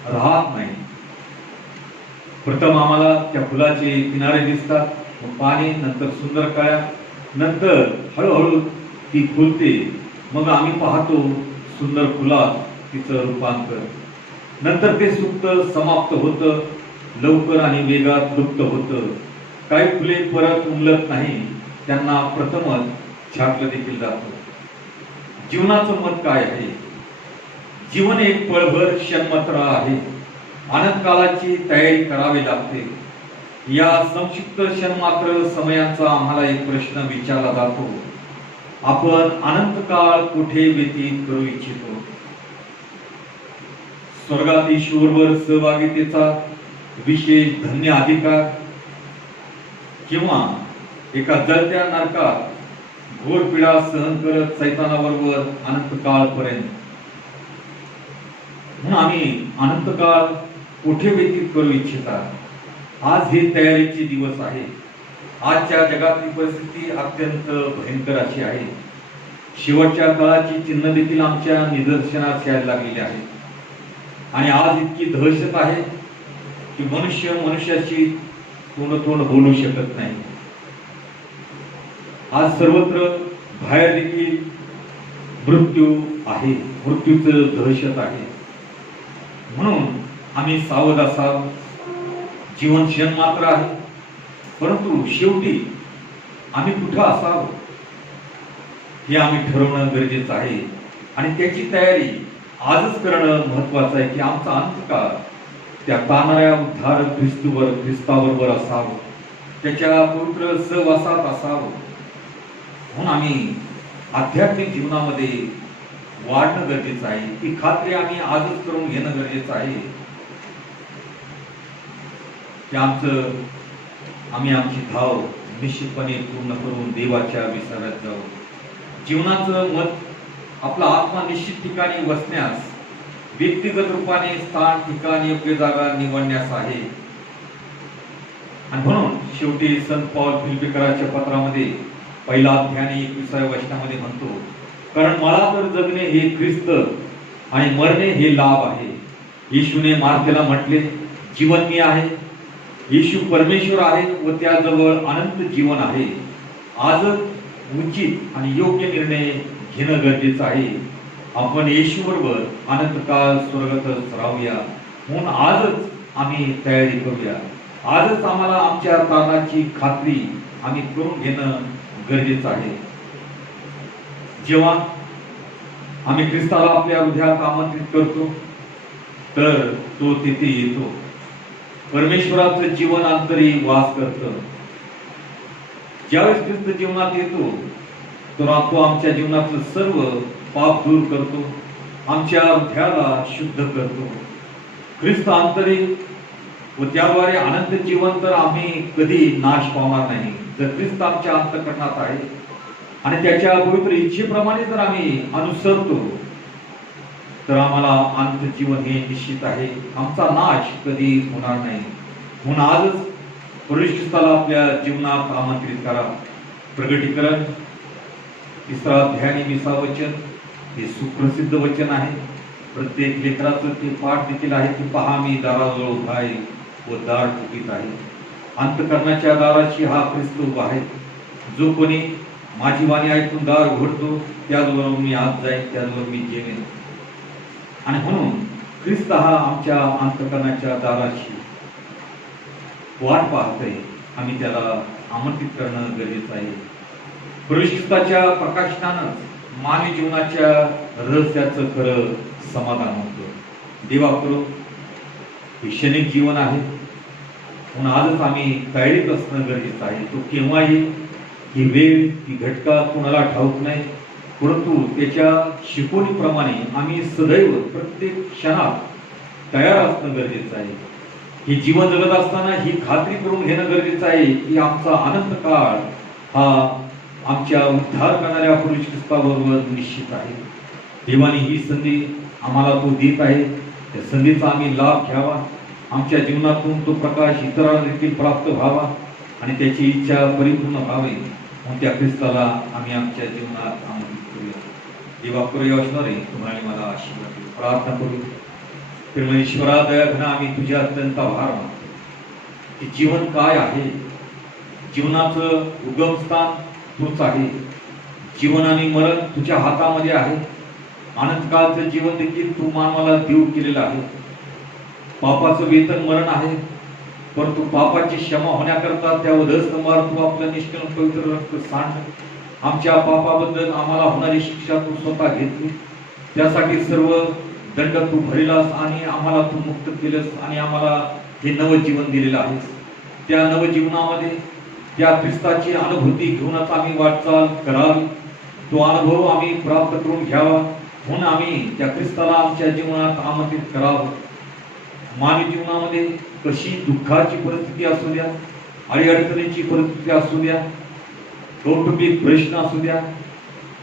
राहत नाही. प्रथम आम्हाला त्या फुलाचे किनारे दिसतात, मग पाने, नंतर सुंदर कळ्या, नंतर हळूहळू ती फुलते, मग आम्ही पाहतो सुंदर फुलात तिचं रूपांतर. नंतर ते सुप्त समाप्त होतं, लवकर आणि वेगात लुप्त होतं. काही फुले परत उमलत नाही, त्यांना प्रथमच छाटलं देखील जातं. जीवनाचं मत काय आहे? जीवन एक पळभर क्षणमात्र आहे. अनंत कालाची तयारी करावी लागते. या संक्षिप्त क्षणमात्र समयांचा आम्हाला एक प्रश्न विचारला जातो, आपण अनंत काळ कुठे व्यतीत करू इच्छितो? स्वर्गात ईश्वरवर सहभागितेचा विशेष धन्य अधिकार, किंवा एका जळत्या नरकात घोर पीडा सहन करत सैतानाबरोबर अनंत काळपर्यंत? म्हणून आम्ही अनंत काळ कुठे व्यतीत करू इच्छिता? आज हे तयारीचे दिवस आहे. आजच्या जगातली परिस्थिती अत्यंत भयंकर अशी आहे. शेवटच्या काळाची चिन्ह देखील आमच्या निदर्शनास यायला लागलेली आहे. आणि आज इतकी दहशत आहे की मनुष्य मनुष्याशी तोंड बोलू शकत नाही. आज सर्वत्र बाहेर देखील मृत्यू आहे, मृत्यूचं दहशत आहे. म्हणून आम्ही सावध असावं. जीवन क्षण मात्र आहे, परंतु शेवटी आम्ही कुठं असावं हे आम्ही ठरवणं गरजेचं आहे. आणि त्याची तयारी आजच करणं महत्वाचं आहे की आमचा अंतकाळ त्या ताणाऱ्या उद्धार ख्रिस्ताबरोबर असावं, त्याच्या पवित्र सहवासात असावं. म्हणून आम्ही आध्यात्मिक जीवनामध्ये वाढणं गरजेचं आहे. ती खात्री आम्ही आजच करून घेणं गरजेचं आहे की आम्ही आमची धाव निश्चितपणे पूर्ण करून देवाच्या विसाव्यात जाऊ. जीवनाचं मत आपला आत्मा निश्चित ठिकाणी बसण्यास, व्यक्तिगत रूपाने स्थान, ठिकाण, योग्य जागा निवडण्यास आहे. आणि म्हणून शेवटी संत पौल फिलिपिकराच्या पत्रामध्ये 1 अध्याय 21व्या वचनामध्ये म्हणतो, कारण मला तर जगणे हे ख्रिस्त आणि मरणे हे लाभ आहे. येशूने मार्थेला म्हटले, जीवन मी आहे. येशू परमेश्वर आहे व त्याजवळ अनंत जीवन आहे. आजच उचित आणि योग्य निर्णय घेणं गरजेचं आहे. आपण येशू बरोबर अनंत काळ स्वर्गातच राहूया. म्हणून आजच आम्ही तयारी करूया. आजच आम्हाला आमच्या तारणाची खात्री आम्ही करून घेणं गरजेचं आहे. जेव्हा आम्ही ख्रिस्ताला आपल्या हृदयात आमंत्रित करतो, तर तो तिथे येतो. परमेश्वराचं जीवन अंतरी वास करतं. ज्यावेळेस ख्रिस्त जीवनात येतो, तर तो आमच्या जीवनातलं सर्व पाप दूर करतो, आमच्या हृदयाला शुद्ध करतो. ख्रिस्त अंतरी व त्याद्वारे अनंत जीवन तर आम्ही कधी नाश पावणार नाही. जर ख्रिस्त आमच्या अंतःकरणात आहे आणि त्याच्या पवित्र इच्छेप्रमाणे जर आम्ही अनुसरतो, तर आम्हाला अनंत जीवन हे निश्चित आहे. आमचा नाश कधी होणार नाही. म्हणून आजच ख्रिस्ताला आपल्या जीवनात आमंत्रित करा. प्रगटीकरण 3 अध्याय 20 वचन हे सुप्रसिद्ध वचन आहे. प्रत्येक लेकराचं ते पाठ देखील आहे की पहा मी दाराजवळ उभा आहे व दार ठोकीत आहे. अंतःकरणाच्या दाराशी हा ख्रिस्त उभा आहे. जो कोणी माझी वाणी ऐकून दार उघडतो, त्याचबरोबर मी आत जाईन, त्याचबरोबर मी जेवेन. आणि म्हणून ख्रिस्त हा आमच्या अंतःकरणाच्या दाराशी वाट पाहतोय. आम्ही त्याला आमंत्रित करणं गरजेचं आहे. ख्रिस्ताच्या प्रकाशनानं मानवी जीवनाच्या रहस्याचं खरं समाधान होतं. देवा करो हे क्षणिक जीवन आहे, म्हणून आजच आम्ही तयारीत असणं गरजेचं आहे. तो केव्हा येईल ही वेळ, ती घटका कोणाला ठाऊक नाही, परंतु त्याच्या शिकवणीप्रमाणे आम्ही सदैव प्रत्येक क्षणात तयार असणं गरजेचं आहे. हे जीवन जगत असताना ही खात्री करून घेणं गरजेचं आहे की आमचा अनंत काळ हा आमच्या उद्धार करणाऱ्या पुरुष ख्रिस्ताबरोबर निश्चित आहे. देवाने ही संधी आम्हाला तो देत आहे. त्या संधीचा आम्ही लाभ घ्यावा. आमच्या जीवनातून तो प्रकाश इतरांना देखील प्राप्त व्हावा आणि त्याची इच्छा परिपूर्ण व्हावी म्हणून त्या ख्रिस्ताला आम्ही आमच्या जीवनात आमंत्रित करूया. देवा करूया असणारे तुम्हाला मला आशीर्वाद देऊ. प्रार्थना करू. ईश्वरा दयाघना आम्ही तुझ्या अत्यंत आभार मानतो की जीवन काय आहे. जीवनाचं उगमस्थान तूच आहे. जीवन आणि मरण तुझ्या हातामध्ये आहे. अनंतकाळचं जीवन देखील तू मानवाला देऊ केलेलं आहे. पापाचं वेतन मरण आहे, परंतु पापाची क्षमा होण्याकरता त्या वधस्तंभावर तू आपलं निष्कलंक पवित्र रक्त सांड आमच्या पापाबद्दल आम्हाला होणारी शिक्षा तू स्वतः घेतली. त्यासाठी सर्व दंड तू भरलास आणि आम्हाला तू मुक्त केलंस आणि आम्हाला हे नवजीवन दिलेलं आहेस. त्या नवजीवनामध्ये त्या ख्रिस्ताची अनुभूती घेऊनच आम्ही वाटचाल करावी. तो अनुभव आम्ही प्राप्त करून घ्यावा म्हणून आम्ही त्या ख्रिस्ताला आमच्या जीवनात आमंत्रित करावं. मानवी जीवनामध्ये कशी दुःखाची परिस्थिती असू द्या, अडीअडचणीची परिस्थिती असू द्या, कौटुंबिक प्रश्न असू द्या,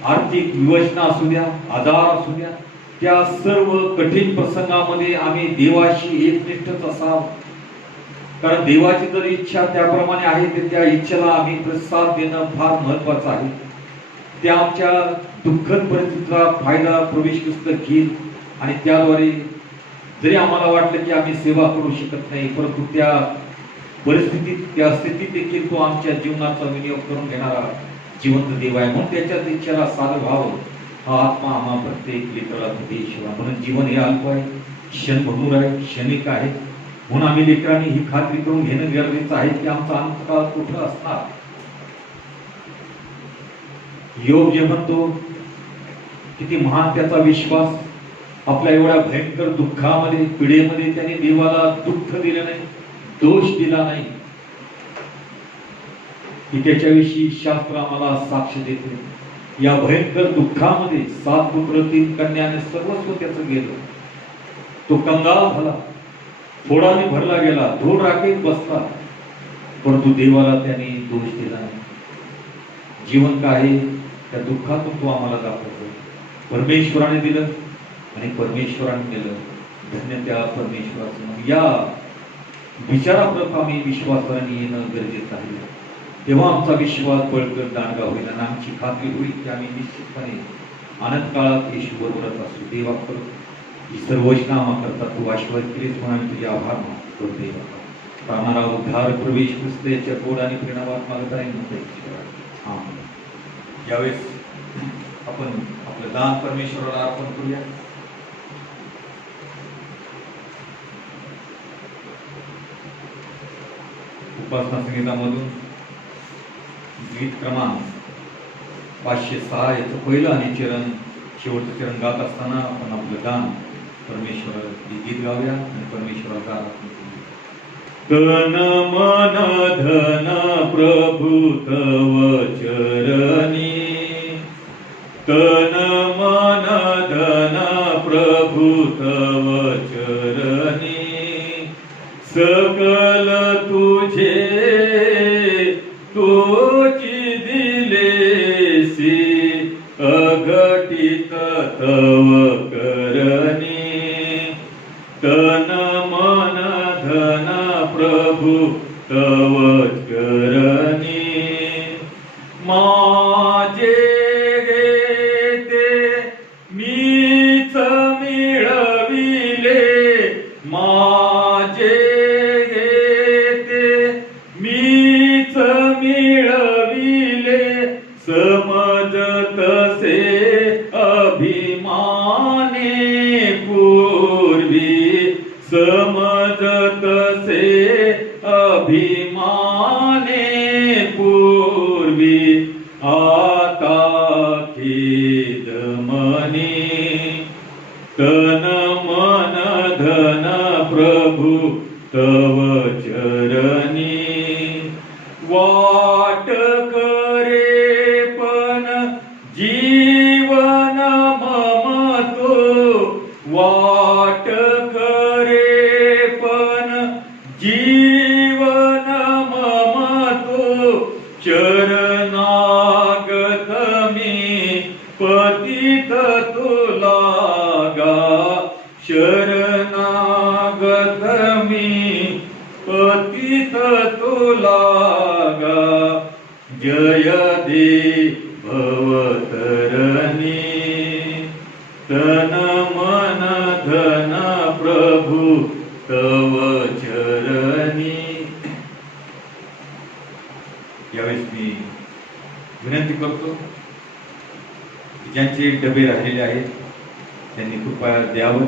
आर्थिक विवशना असू द्या, आजार असू द्या, त्या सर्व कठीण प्रसंगामध्ये आम्ही देवाशी एकनिष्ठच असावं. कारण देवाची जर इच्छा त्याप्रमाणे आहे तर त्या इच्छेला आम्ही प्रतिसाद देणं फार महत्वाचं आहे. त्या आमच्या दुःखद परिस्थितीचा फायदा प्रवेश ख्रिस्त घेईल आणि त्याद्वारे जरी आम्हाला वाटलं की आम्ही सेवा करू शकत नाही, परंतु त्या परिस्थितीत त्या स्थितीत देखील तो आमच्या जीवनाचा विनियोग करून घेणारा जिवंत देव आहे. म्हणून त्याच्याच इच्छेला साधं व्हावं हा आत्मा आम्हा प्रत्येक लेकराला देश. म्हणून जीवन हे अल्प आहे, क्षणभंगूर आहे, क्षणिक आहे. म्हणून आम्ही लेकरांनी ही खात्री करून घेणं गरजेचं आहे की आमचा अंतकाळ कुठं असणार. योग जे म्हणतो किती महान त्याचा विश्वास. आपल्या एवढ्या भयंकर दुःखामध्ये पिढेमध्ये त्याने देवाला दुःख दिलं नाही, दोष दिला नाही. की त्याच्याविषयी शास्त्र आम्हाला साक्ष देते. या भयंकर दुःखामध्ये 7 पुत्र 3 कन्याने सर्वस्व त्याचं गेलं. तो कंगाल झाला, फोडाने भरला गेला, धूळ राखेत बसला, परंतु देवाला त्याने दोष दिला नाही. जीवन काय आहे त्या दुःखातून तो आम्हाला दाखवतो. परमेश्वराने दिलं आणि परमेश्वराने केलं. धन्य त्या परमेश्वराचं. या विचाराप्रत आम्ही विश्वासाने येणं गरजेचं आहे. तेव्हा आमचा विश्वास बळकट दांडगा होईल आणि आमची खात्री होईल की आम्ही निश्चितपणे अनंत काळात येशू बरोबरच असू. देवा कर ही सर्व वचना करता तू आशीर्वाद केलीस म्हणून आम्ही तुझे आभार मानतो. देवा प्राणारा उद्धार प्रवेश ख्रिस्त याच्या गोड आणि प्रेमात मागत आहे म्हणतो. यावेळेस आपण आपलं दान परमेश्वराला अर्पण करूया. उपासना संगीतामधून गीत क्रमांक 506 याचं पहिलं आणि शेवटचं चरण गात असताना आपण आपलं दान परमेश्वर गीत गाऊया आणि परमेश्वराला तन मन धन प्रभु तव चरणी. तन मन धन प्रभु तव चरणी. सकल तुझे तोची दिलेसी अघटित तव करणी. तन मन धन प्रभु तव करणी. माझे घेते मीच मिळविले. माझे घेते मीच मिळविले. समजत से अभिमाने पूर्वी. समजत से अभिमाने पूर्वी. आता खेद मनी. तन मन धन प्रभु तव चरणी. वाट करे पण जीवन मम तो. वाट करे पण पतित तुला गा शरणागत मी पतित तुला गा जय दे भवतरणी तन मन धन प्रभु तव चरणी। यावेळेस मी विनंती करतो ज्यांचे डबे राहिलेले आहेत त्यांनी कृपया द्यावं।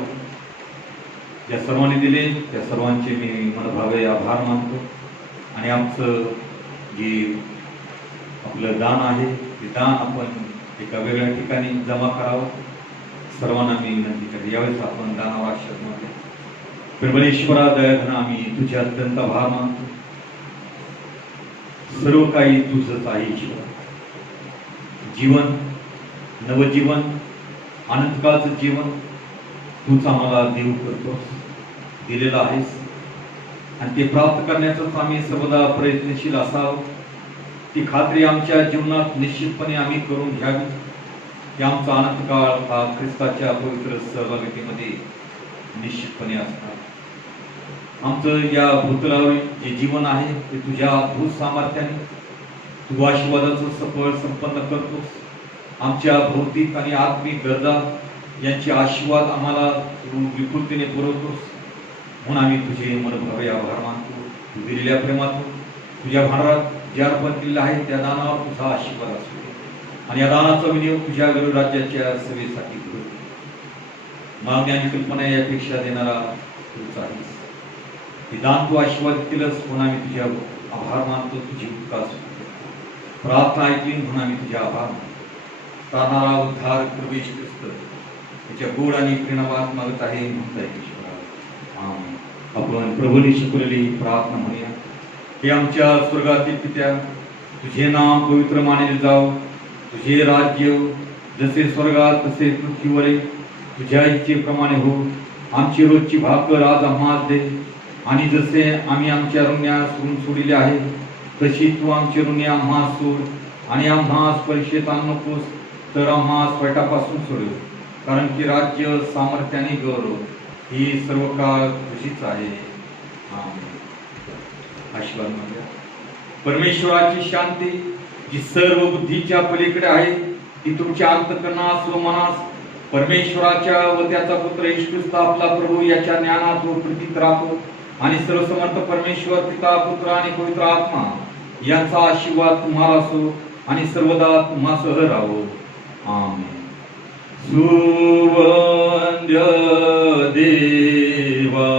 ज्या सर्वांनी दिले त्या सर्वांचे मी मनभावे आभार मानतो आणि आमचं जे आपलं दान आहे ते दान आपण एका वेगळ्या ठिकाणी जमा करावं सर्वांना मी विनंती करते। यावेळेस आपण दानावर आश्रय मानतो। परमेश्वरा दयाघन आम्ही तुझे अत्यंत आभार मानतो। सर्व काही तुझंच आहे ईश्वर। जीवन नवजीवन अनंतकाळचं जीवन तूच आम्हाला देऊ करतोस दिलेलं आहेस आणि ते प्राप्त करण्याचाच आम्ही सर्वदा प्रयत्नशील असावं। ती खात्री आमच्या जीवनात निश्चितपणे आम्ही करून घ्यावी की आमचा अनंतकाळ हा ख्रिस्ताच्या पवित्र सहभागितेमध्ये निश्चितपणे असणार। आमचं या भूतलावरील जे जीवन आहे ते तुझ्या अद्भुत सामर्थ्याने तू आशीर्वादाचं सफळ संपन्न करतोस। आमच्या भौतिक आणि आत्मिक गरजा यांचे आशीर्वाद आम्हाला तू विपुलतेने पुरवतोस म्हणून आम्ही तुझे मनभावे आभार मानतो। तू दिलेल्या प्रेमातून तुझ्या भांडारात जे अर्पण केलेलं आहे त्या दानावर तुझा आशीर्वाद असतो आणि या दानाचा विनियोग तुझ्या विरोध राज्याच्या सेवेसाठी करू। मागणी आणि कल्पना यापेक्षा देणारा तूच आहेस। हे दान तू आशीर्वाद केलंस म्हणून आम्ही तुझ्या आभार मानतो। तुझी उपकार प्रार्थना ऐकली म्हणून आम्ही तुझे आभार मानतो। तारणारा उद्धार प्रवेश ख्रिस्त त्याच्या गोड आणि प्रेमात मागत आहे म्हणता ईश्वरा आमेन। आपण प्रभूने शिकवलेली प्रार्थना म्हणूया। हे आमच्या स्वर्गातील पित्या तुझे नाम पवित्र मानले जाव। तुझे राज्य जसे स्वर्गात तसे पृथ्वीवर तुझ्या इच्छेप्रमाणे हो। आमची रोजची भाकर आज आम्हास दे आणि जसे आम्ही आमच्या ऋण्यास ऋण सोडिले आहे तशी तू आमची ऋणे आम्हास सोड आणि आम्हास परीक्षेत आणू नकोस तर आम्हास वाईटापासून सोडव कारण की राज्य सामर्थ्याने गौरव ही सर्व काळ तुझीच आहे आमेन। आशीर्वाद मागा। परमेश्वराची शांती जी सर्व बुद्धीच्या पलीकडे आहे ती तुमच्या अंतःकरणास व मनास परमेश्वराच्या व त्याचा पुत्र येशू ख्रिस्त आपला प्रभू याच्या ज्ञानात व प्रीतीत राहतो आणि सर्वसमर्थ परमेश्वर पिता पुत्र आणि पवित्र आत्मा यांचा आशीर्वाद तुम्हाला असो आणि सर्वदा तुम्हासह राहो आमेन। सुवंद्य देवा